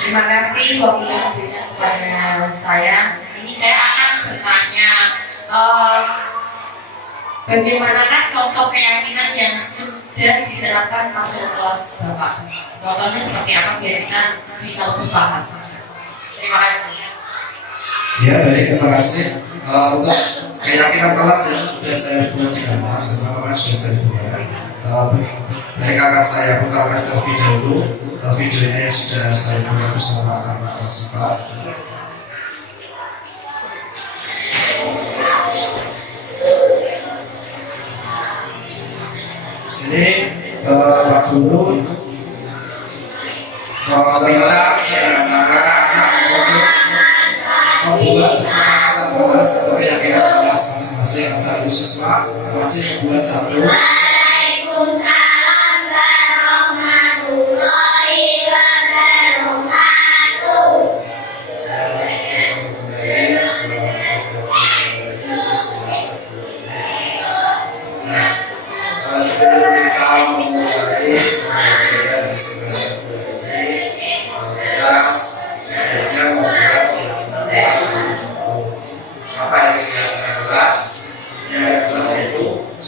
Terima kasih waktu yang diberikan kepada saya. Ini saya akan bertanya, bagaimanakah contoh keyakinan yang sudah diterapkan pada kelas Bapak? Contohnya seperti apa biar kita bisa lebih paham. Terima kasih. Ya baik, terima kasih. Untuk keyakinan kelas yang sudah saya buat di atas, semua sudah saya buat. Mereka akan saya putarkan terlebih dahulu videonya yang sudah saya buat bersama anak kelas 4. Sini Pak Guru ternyata anak-anak membuat kesepakatan kelas atau keyakinan kelas masing-masing satu siswa wajib membuat satu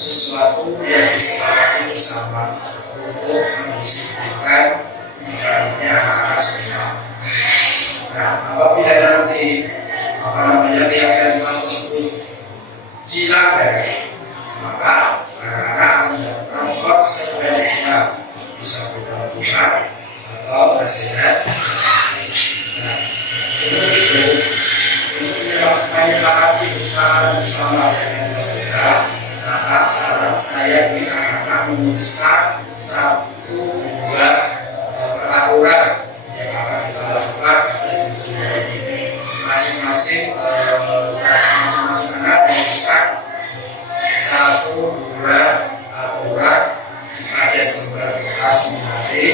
sesuatu yang disepakati bersama untuk mendisiplinkan misalnya anak semua. Nah, apabila nanti keyakinan kelas tersebut dilanggar, maka anak-anak mendapatkan konsekuensinya bisa berupa atau nasihat. Nah, itu menyepakati bersama dengan nasihat. Maka saran saya ini akan memutuskan satu buah peraturan yang akan kita lakukan pada sebelum ini. Masing-masing anak memutuskan satu buah aturan pada sebuah kertas nanti,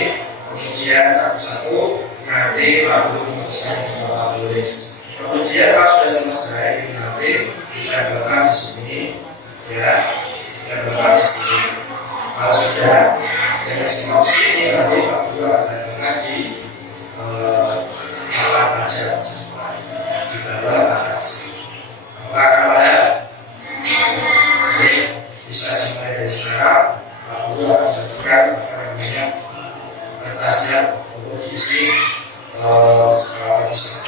kemudian satu-satu nanti baru memutuskan kita tulis. Kemudian kalau sudah selesai nanti kita bakal di sini. Ya, dan berada di sini. Kalau sudah, saya semua di sini nanti Pak Guru akan mengaji salah baca di bawah atas. Maka kalau ya, bisa dimulai dari sekarang. Pak Guru akan lakukan kertasnya untuk diisi sekolah bisa.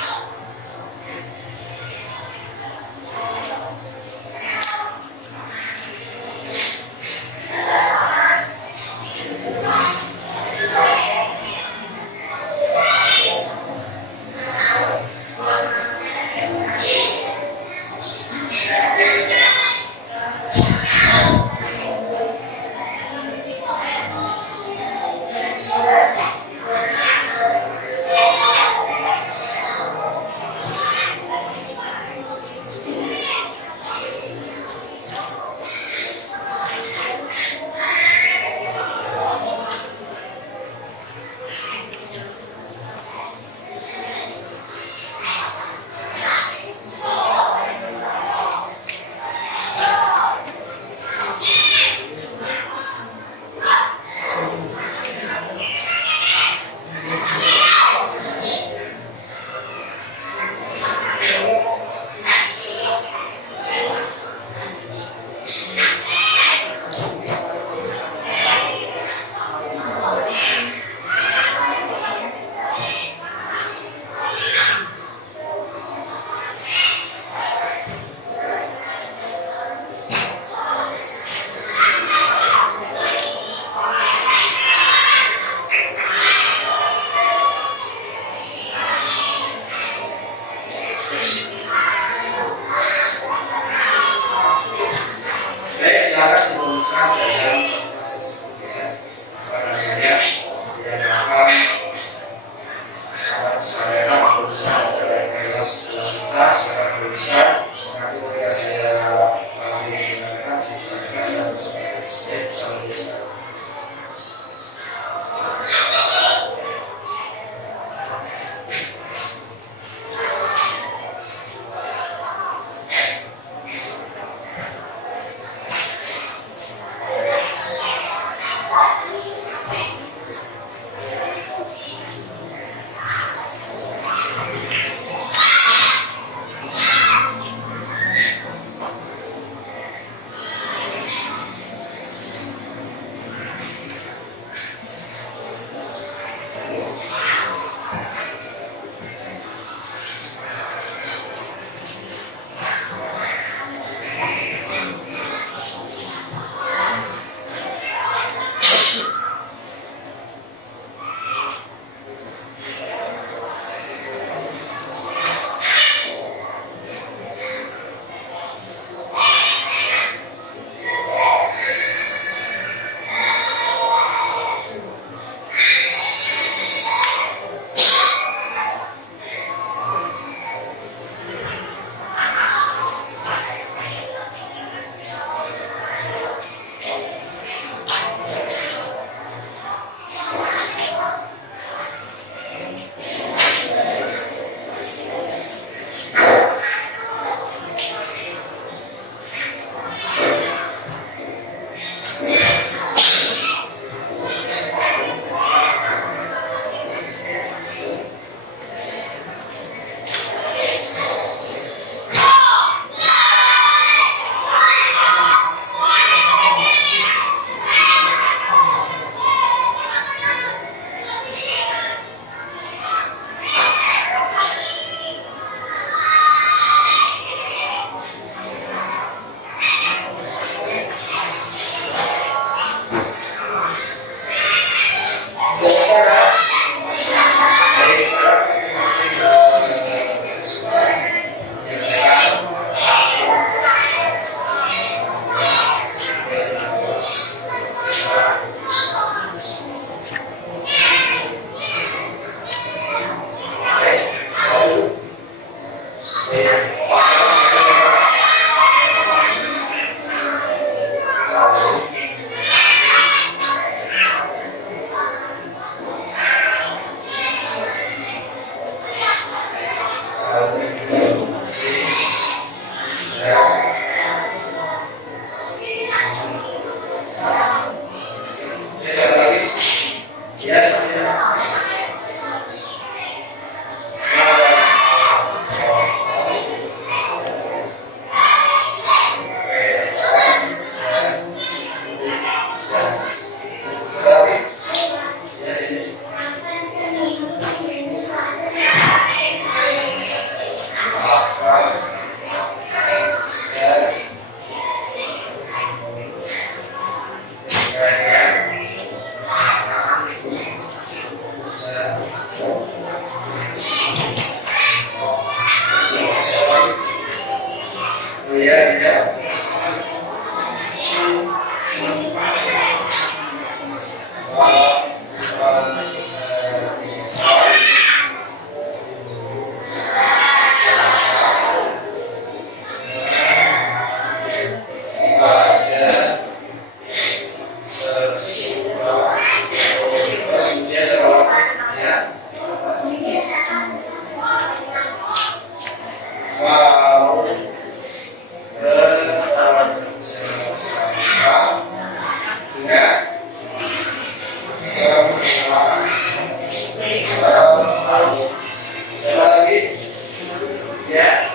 Ya.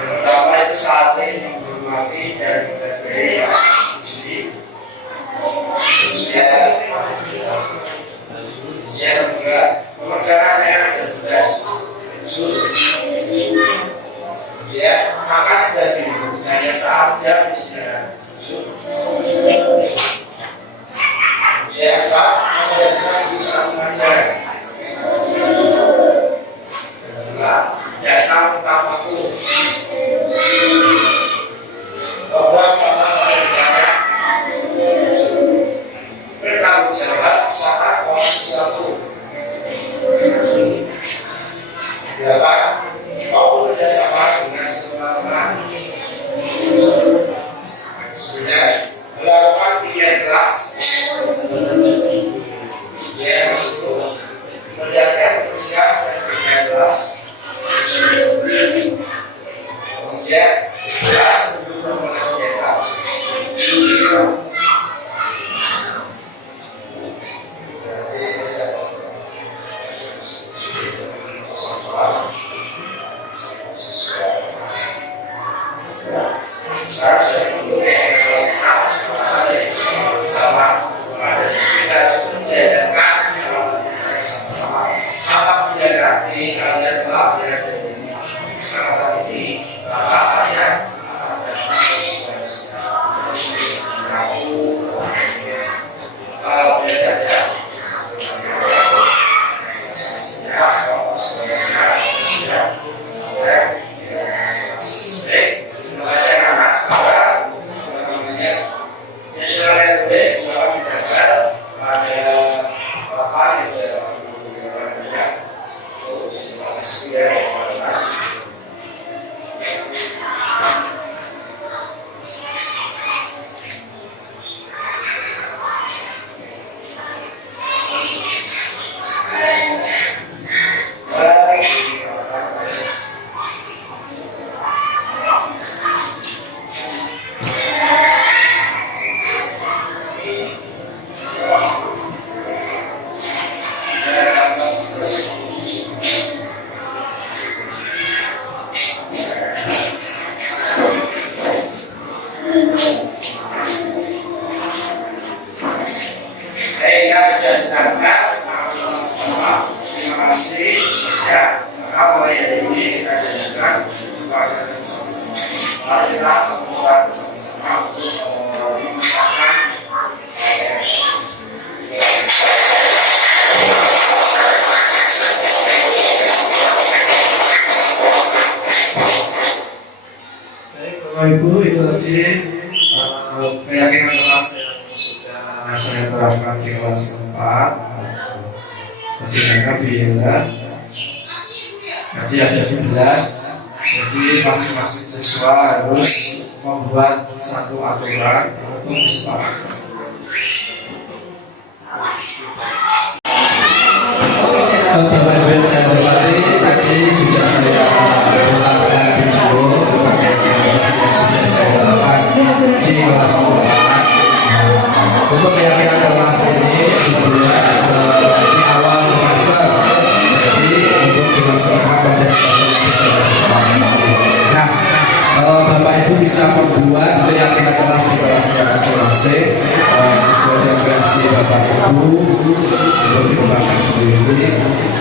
Pertama itu saling menghormati dan menghargai yang suci. Yang kedua, pekerjaan yang jelas. Ya, makan daging hanya saja bisa. Ya, Pak, kita bisa mengajar. Datang tapaku. Bahwa sama banyak bertanggung jawab saat sesuatu. Dapat mau bekerjasama dengan semua orang. Sudah melakukan pilihan kelas. Ya, menjaga kebersihan dan pilihan kelas. Kemudian kelas sebelum mengerjakan. Ibu itu tadi keyakinan kelas yang sudah saya terapkan di kelas 4. Bagaimana bila nanti ada 11, jadi masing-masing siswa harus membuat satu aturan untuk disepakati. Bapak Ibu yang saya hormati, tadi sudah saya melakukan video terkait dengan kelas yang sudah saya lakukan di kelas 4. Untuk keyakinan kelas ini dibuat di awal semester, jadi untuk dilaksanakan pada semester. Nah, Bapak Ibu bisa membuat keyakinan kelas di kelasnya masing-masing sesuai dengan versi Bapak Ibu untuk dikembangkan sendiri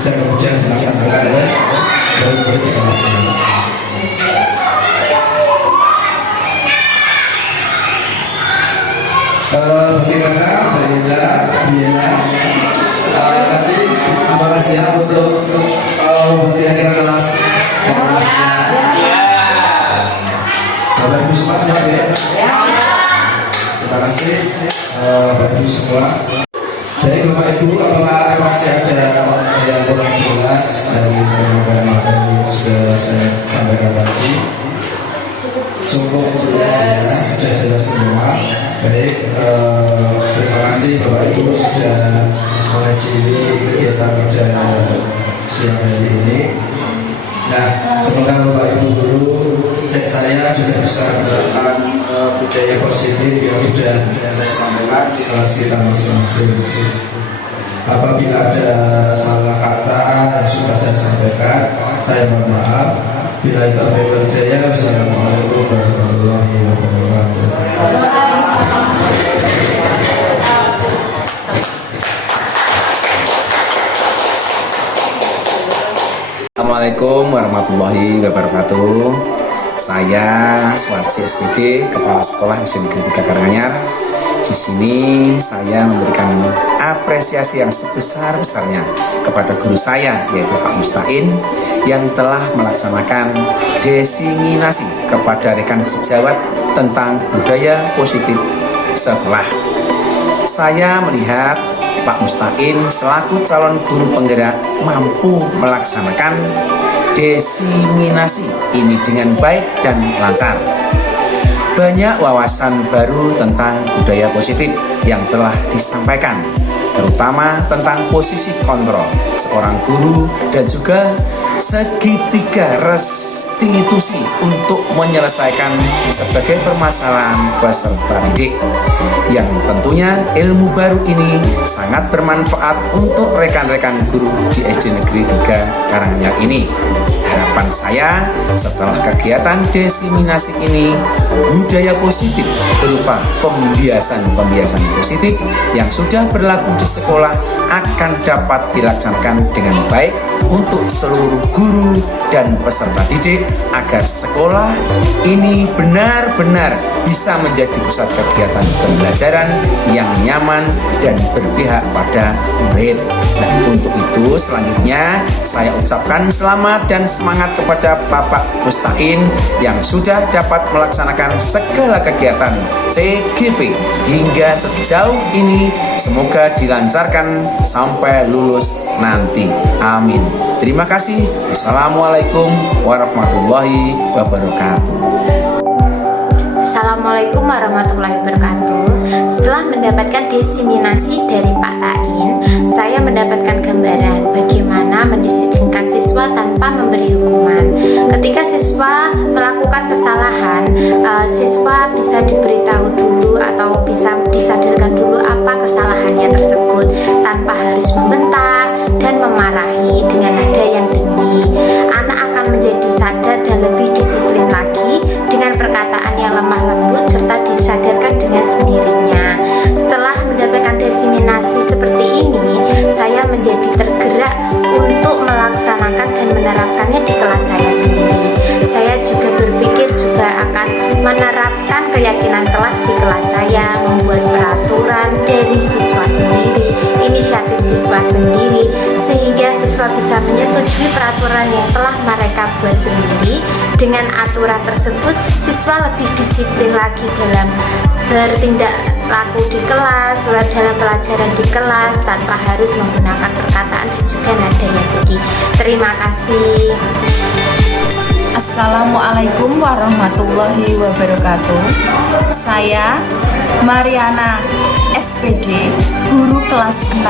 dan kemudian dilaksanakan oleh murid-murid di kelasnya. Bagaimana Biela tadi apakah siap untuk keyakinan kelas kelasnya? Bapak Ibu semua siap ya? Terima kasih Bapak Ibu semua. Baik Bapak Ibu, apakah masih ada yang kurang jelas dari materi yang sudah saya sampaikan tadi? Cukup jelas ya, sudah jelas semua. Baik, terima kasih Bapak Ibu sudah menghadiri kegiatan pada siang hari ini. Nah, semoga Bapak Ibu guru dan saya juga bisa menerapkan budaya positif yang sudah saya sampaikan di kelas kita masing-masing. Apabila ada salah kata yang sudah saya sampaikan, saya mohon maaf. Bila itu berjaya, wassalamualaikum warahmatullahi wabarakatuh. Assalamualaikum warahmatullahi wabarakatuh. Saya Suwarsi SPD, Kepala Sekolah SD Negeri 3 Karanganyar. Di sini saya memberikan apresiasi yang sebesar-besarnya kepada guru saya, yaitu Pak Mustain, yang telah melaksanakan diseminasi kepada rekan sejawat tentang budaya positif sekolah. Saya melihat Pak Mustain selaku calon guru penggerak mampu melaksanakan diseminasi ini dengan baik dan lancar. Banyak wawasan baru tentang budaya positif yang telah disampaikan, terutama tentang posisi kontrol seorang guru dan juga segitiga restitusi untuk menyelesaikan sebagai permasalahan peserta didik, yang tentunya ilmu baru ini sangat bermanfaat untuk rekan-rekan guru di SD Negeri 3 Karanganyar ini. Harapan saya setelah kegiatan diseminasi ini, budaya positif berupa pembiasan positif yang sudah berlaku di sekolah akan dapat dilaksanakan dengan baik untuk seluruh guru dan peserta didik agar sekolah ini benar-benar bisa menjadi pusat kegiatan pembelajaran yang nyaman dan berpihak pada murid. Nah, untuk itu selanjutnya saya ucapkan selamat dan semangat kepada Bapak Mustain yang sudah dapat melaksanakan segala kegiatan CGP hingga sejauh ini. Semoga dilancarkan sampai lulus nanti. Amin. Terima kasih. Wassalamualaikum warahmatullahi wabarakatuh. Assalamualaikum warahmatullahi wabarakatuh. Setelah mendapatkan diseminasi dari Pak Tain, saya mendapatkan gambaran bagaimana mendisiplinkan siswa tanpa memberi hukuman. Ketika siswa melakukan kesalahan, siswa bisa diberitahu dulu atau bisa disadarkan dulu apa kesalahannya tersebut tanpa harus membentak dan memarahi dengan nada yang tinggi. Anak akan menjadi sadar dan lebih disiplin lagi dengan perkataan yang lemah lembut serta disadarkan dengan sendirinya. Setelah mendapatkan diseminasi seperti ini, saya menjadi tergerak untuk melaksanakan dan menerapkannya di kelas saya sendiri. Saya juga berpikir juga akan menerapkan keyakinan kelas di kelas saya, membuat peraturan dari siswa sendiri, inisiatif siswa sendiri, sehingga siswa bisa menyetujui peraturan yang telah mereka buat sendiri. Dengan aturan tersebut, siswa lebih disiplin lagi dalam bertindak laku di kelas, dalam pelajaran di kelas, tanpa harus menggunakan perkataan dan juga nada yang tinggi. Terima kasih. Assalamualaikum warahmatullahi wabarakatuh. Saya Mariana SPD, guru kelas 6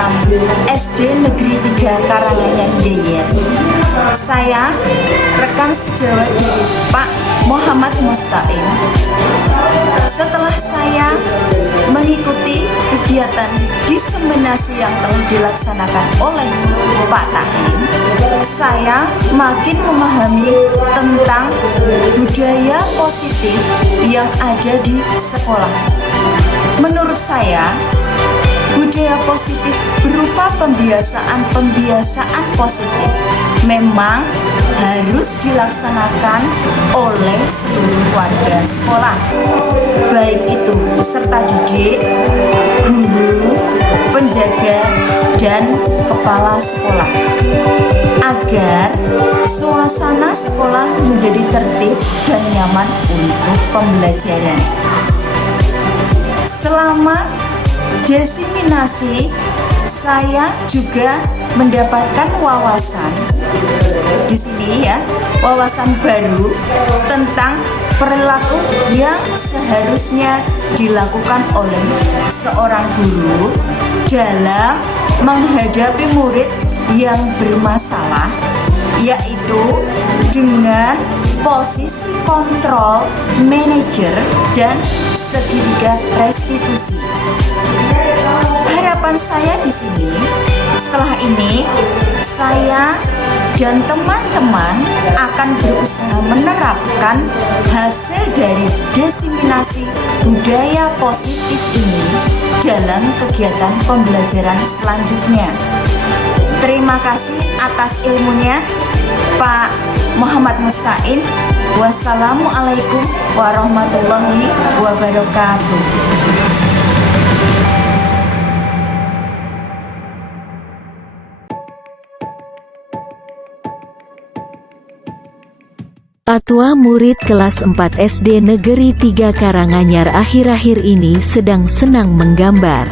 SD Negeri 3 Karanganyar Deyer. Saya rekan sejawat dari Pak Muhammad Mustain. Setelah saya mengikuti kegiatan diseminasi yang telah dilaksanakan oleh Pak Tain, saya makin memahami tentang budaya positif yang ada di sekolah. Menurut saya, budaya positif berupa pembiasaan positif memang harus dilaksanakan oleh seluruh warga sekolah, baik itu peserta didik, guru, penjaga, dan kepala sekolah, agar suasana sekolah menjadi tertib dan nyaman untuk pembelajaran. Selama diseminasi, saya juga mendapatkan wawasan di sini ya, wawasan baru tentang perilaku yang seharusnya dilakukan oleh seorang guru dalam menghadapi murid yang bermasalah, yaitu dengan posisi kontrol, manajer, dan segitiga restitusi. Harapan saya di sini, setelah ini saya dan teman-teman akan berusaha menerapkan hasil dari diseminasi budaya positif ini dalam kegiatan pembelajaran selanjutnya. Terima kasih atas ilmunya, Pak Muhammad Musta'in. Wassalamualaikum warahmatullahi wabarakatuh. Atwa murid kelas 4 SD Negeri 3 Karanganyar akhir-akhir ini sedang senang menggambar.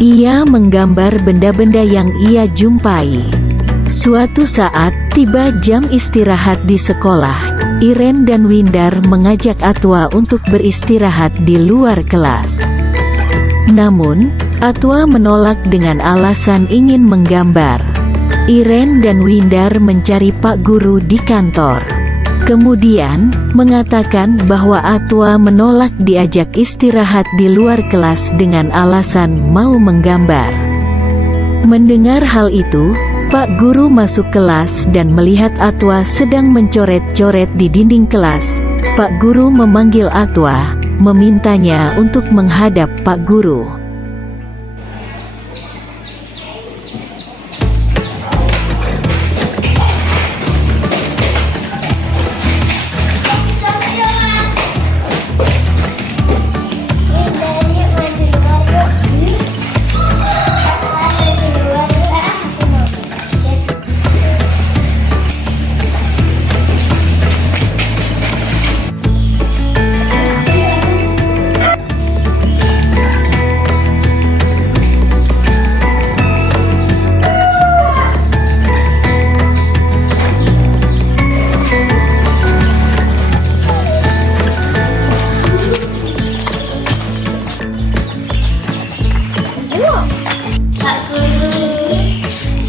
Ia menggambar benda-benda yang ia jumpai. Suatu saat, tiba jam istirahat di sekolah. Iren dan Windar mengajak Atwa untuk beristirahat di luar kelas. Namun, Atwa menolak dengan alasan ingin menggambar. Iren dan Windar mencari Pak Guru di kantor. Kemudian, mengatakan bahwa Atwa menolak diajak istirahat di luar kelas dengan alasan mau menggambar. Mendengar hal itu, Pak Guru masuk kelas dan melihat Atwa sedang mencoret-coret di dinding kelas. Pak Guru memanggil Atwa, memintanya untuk menghadap Pak Guru.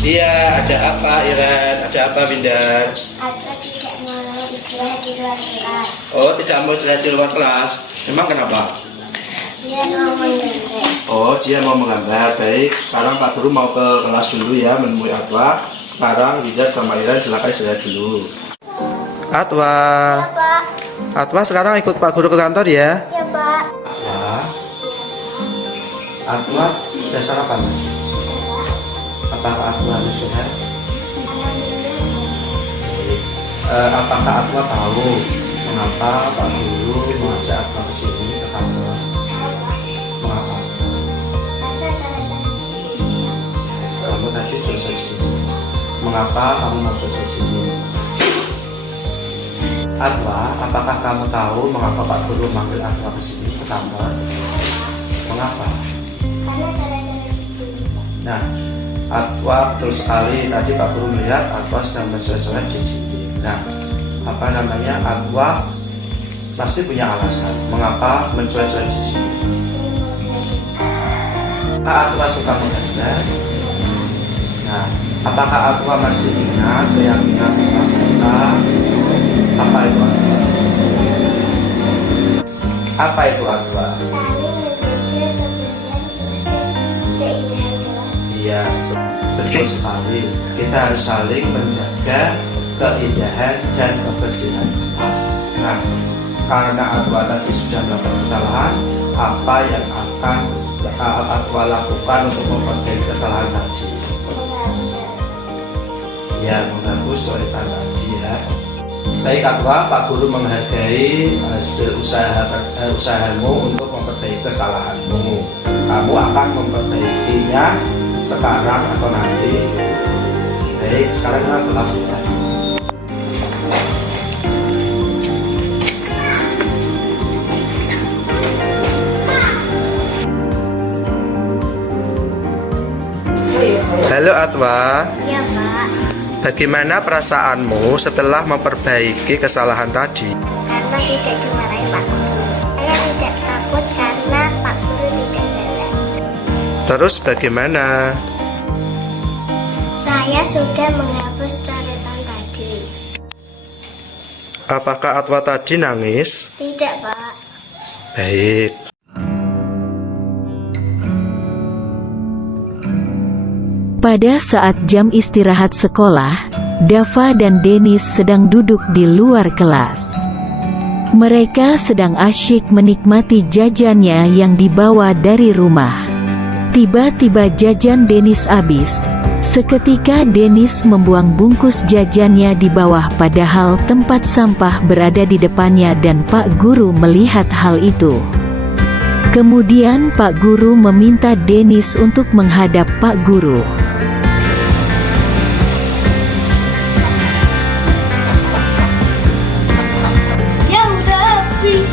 Iya, ada apa Iren? Ada apa Windar? Atwa tidak mau istirahat di luar kelas. Oh, tidak mau istirahat di luar kelas. Memang kenapa? Dia mau menggambar. Oh, dia mau menggambar. Baik, sekarang Pak Guru mau ke kelas dulu ya, menemui Atwa. Sekarang Windar sama Iren silakan istirahat dulu. Atwa. Ya, Pak. Atwa sekarang ikut Pak Guru ke kantor ya. Ya, Pak. Atwa sudah sarapan? Apakah Atwa sehat? Apakah Atwa tahu mengapa Pak Guru mengajak Atwa ke sini ke kantor? Mengapa? Kamu tadi selesai di sini. Mengapa kamu mau selesai di sini? Atwa, apakah kamu tahu mengapa Pak Guru manggil Atwa ke sini ke kantor? Mengapa? Karena cara-cara seperti Nah, Atwa betul sekali. Tadi Pak Guru melihat Atwa sedang mencoret-coret di dinding. Nah, apa namanya? Atwa pasti punya alasan mengapa mencoret-coret di dinding. Atwa suka menggambar. Nah, apakah Atwa masih ingat keyakinan kelas kita? Apa itu Atwa? Apa itu Atwa? Iya, betul sekali. Kita harus saling menjaga keindahan dan kebersihan kelas. Nah, karena Atwa tadi sudah melakukan kesalahan, apa yang akan Atwa lakukan untuk memperbaiki kesalahan tadi? Ya, menghapus coretan tadi ya. Baik Atwa, Pak Guru menghargai hasil usahamu untuk memperbaiki kesalahanmu. Kamu akan memperbaikinya sekarang atau nanti. Baik, sekarang kita kelas ya. Halo Atwa, Ya, Pak. bagaimana perasaanmu setelah memperbaiki kesalahan tadi? Karena tidak dimarahi Pak Guru. Saya tidak takut karena Pak Guru tidak galak. Terus bagaimana? Saya sudah menghapus coretan tadi. Apakah Atwa tadi nangis? Tidak, Pak. Baik. Pada saat jam istirahat sekolah, Dava dan Denis sedang duduk di luar kelas. Mereka sedang asyik menikmati jajannya yang dibawa dari rumah. Tiba-tiba jajan Denis habis. Seketika Denis membuang bungkus jajannya di bawah padahal tempat sampah berada di depannya dan Pak Guru melihat hal itu. Kemudian Pak Guru meminta Denis untuk menghadap Pak Guru. Ya udah habis.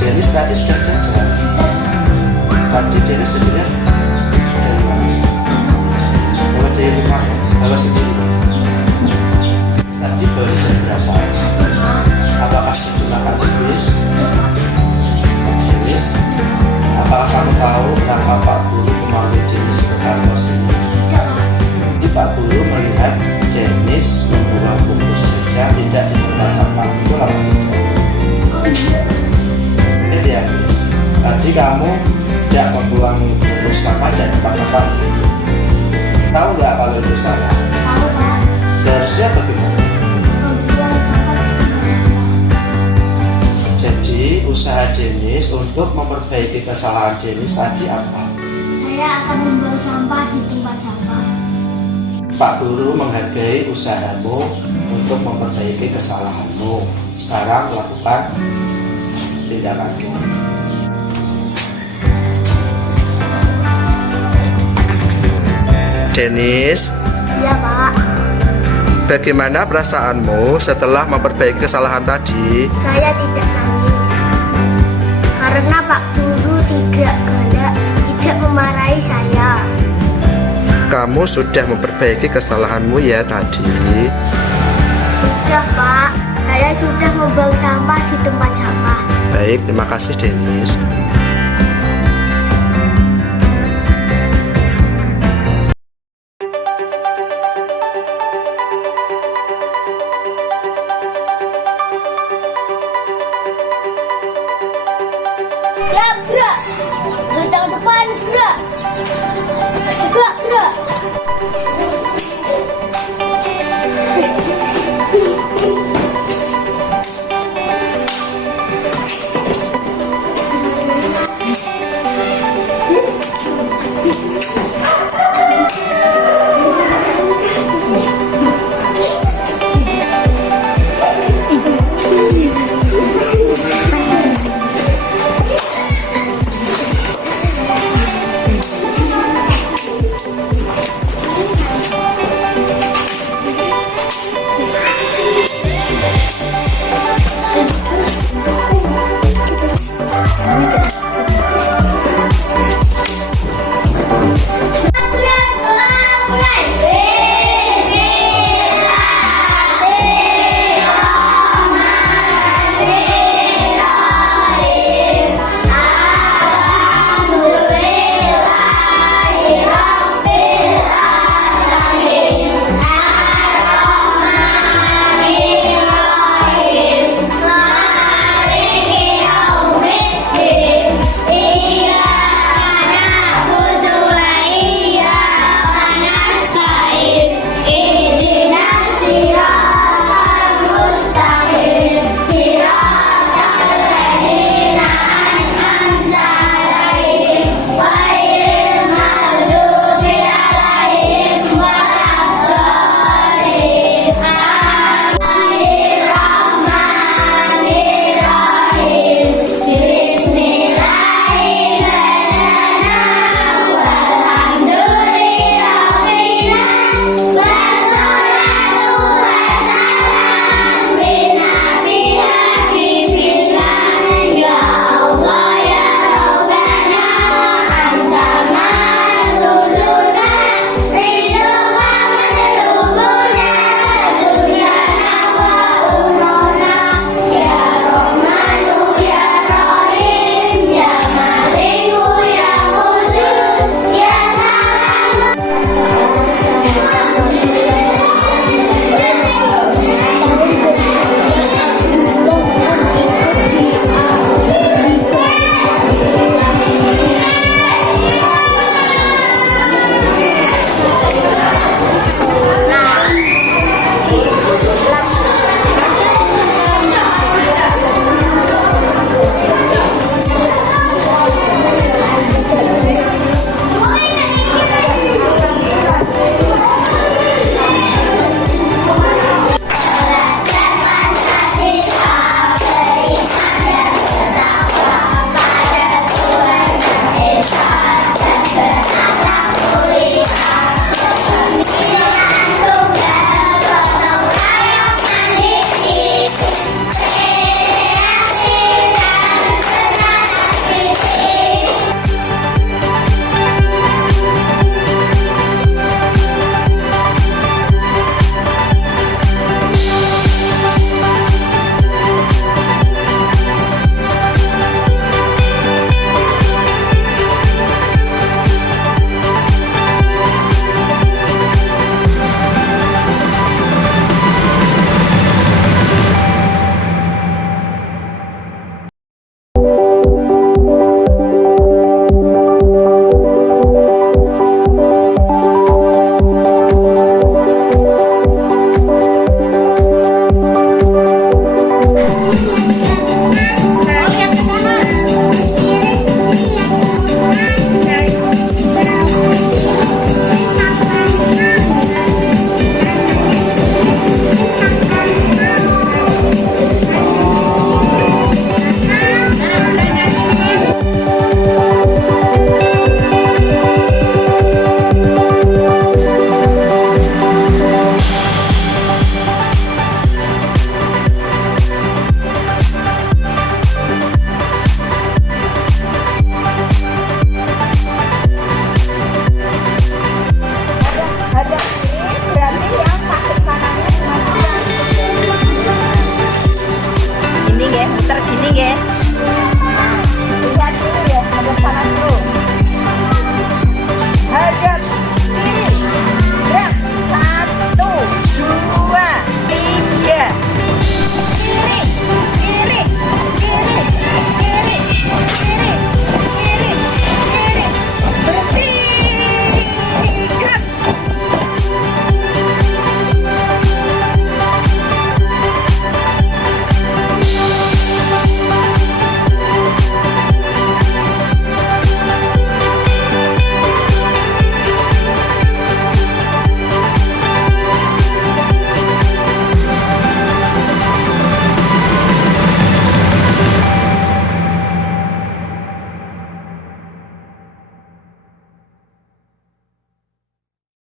Denis tadi sudah jajan. Tadi Denis jajannya dari mana? Bawa dari rumah, bawa sendiri. Tadi baru jam berapa? Apakah sudah makan Denis? Denis, apakah kamu tahu kenapa Pak Guru memanggil Denis ke kantor sini? Jadi Pak Guru melihat Denis membuang bungkus jajan tidak di tempat sampah. Itu apa? Denis, tadi kamu tidak membuang bungkus sampah di tempat sampah. Tahu nggak kalau itu salah? Tahu, Pak. Seharusnya bagaimana? Membuang sampah di tempat sampah. Jadi usaha Denis untuk memperbaiki kesalahan Denis tadi apa? Saya akan membuang sampah di tempat sampah. Pak Guru menghargai usahamu untuk memperbaiki kesalahanmu. Sekarang lakukan tindakanmu. Denis, Iya, Pak. bagaimana perasaanmu setelah memperbaiki kesalahan tadi? Saya tidak nangis. Karena Pak Guru tidak galak, tidak memarahi saya. Kamu sudah memperbaiki kesalahanmu ya tadi? Sudah, Pak. Saya sudah membuang sampah di tempat sampah. Baik, terima kasih Denis. Ya, gerak. Gerak depan, gerak. Gerak, gerak.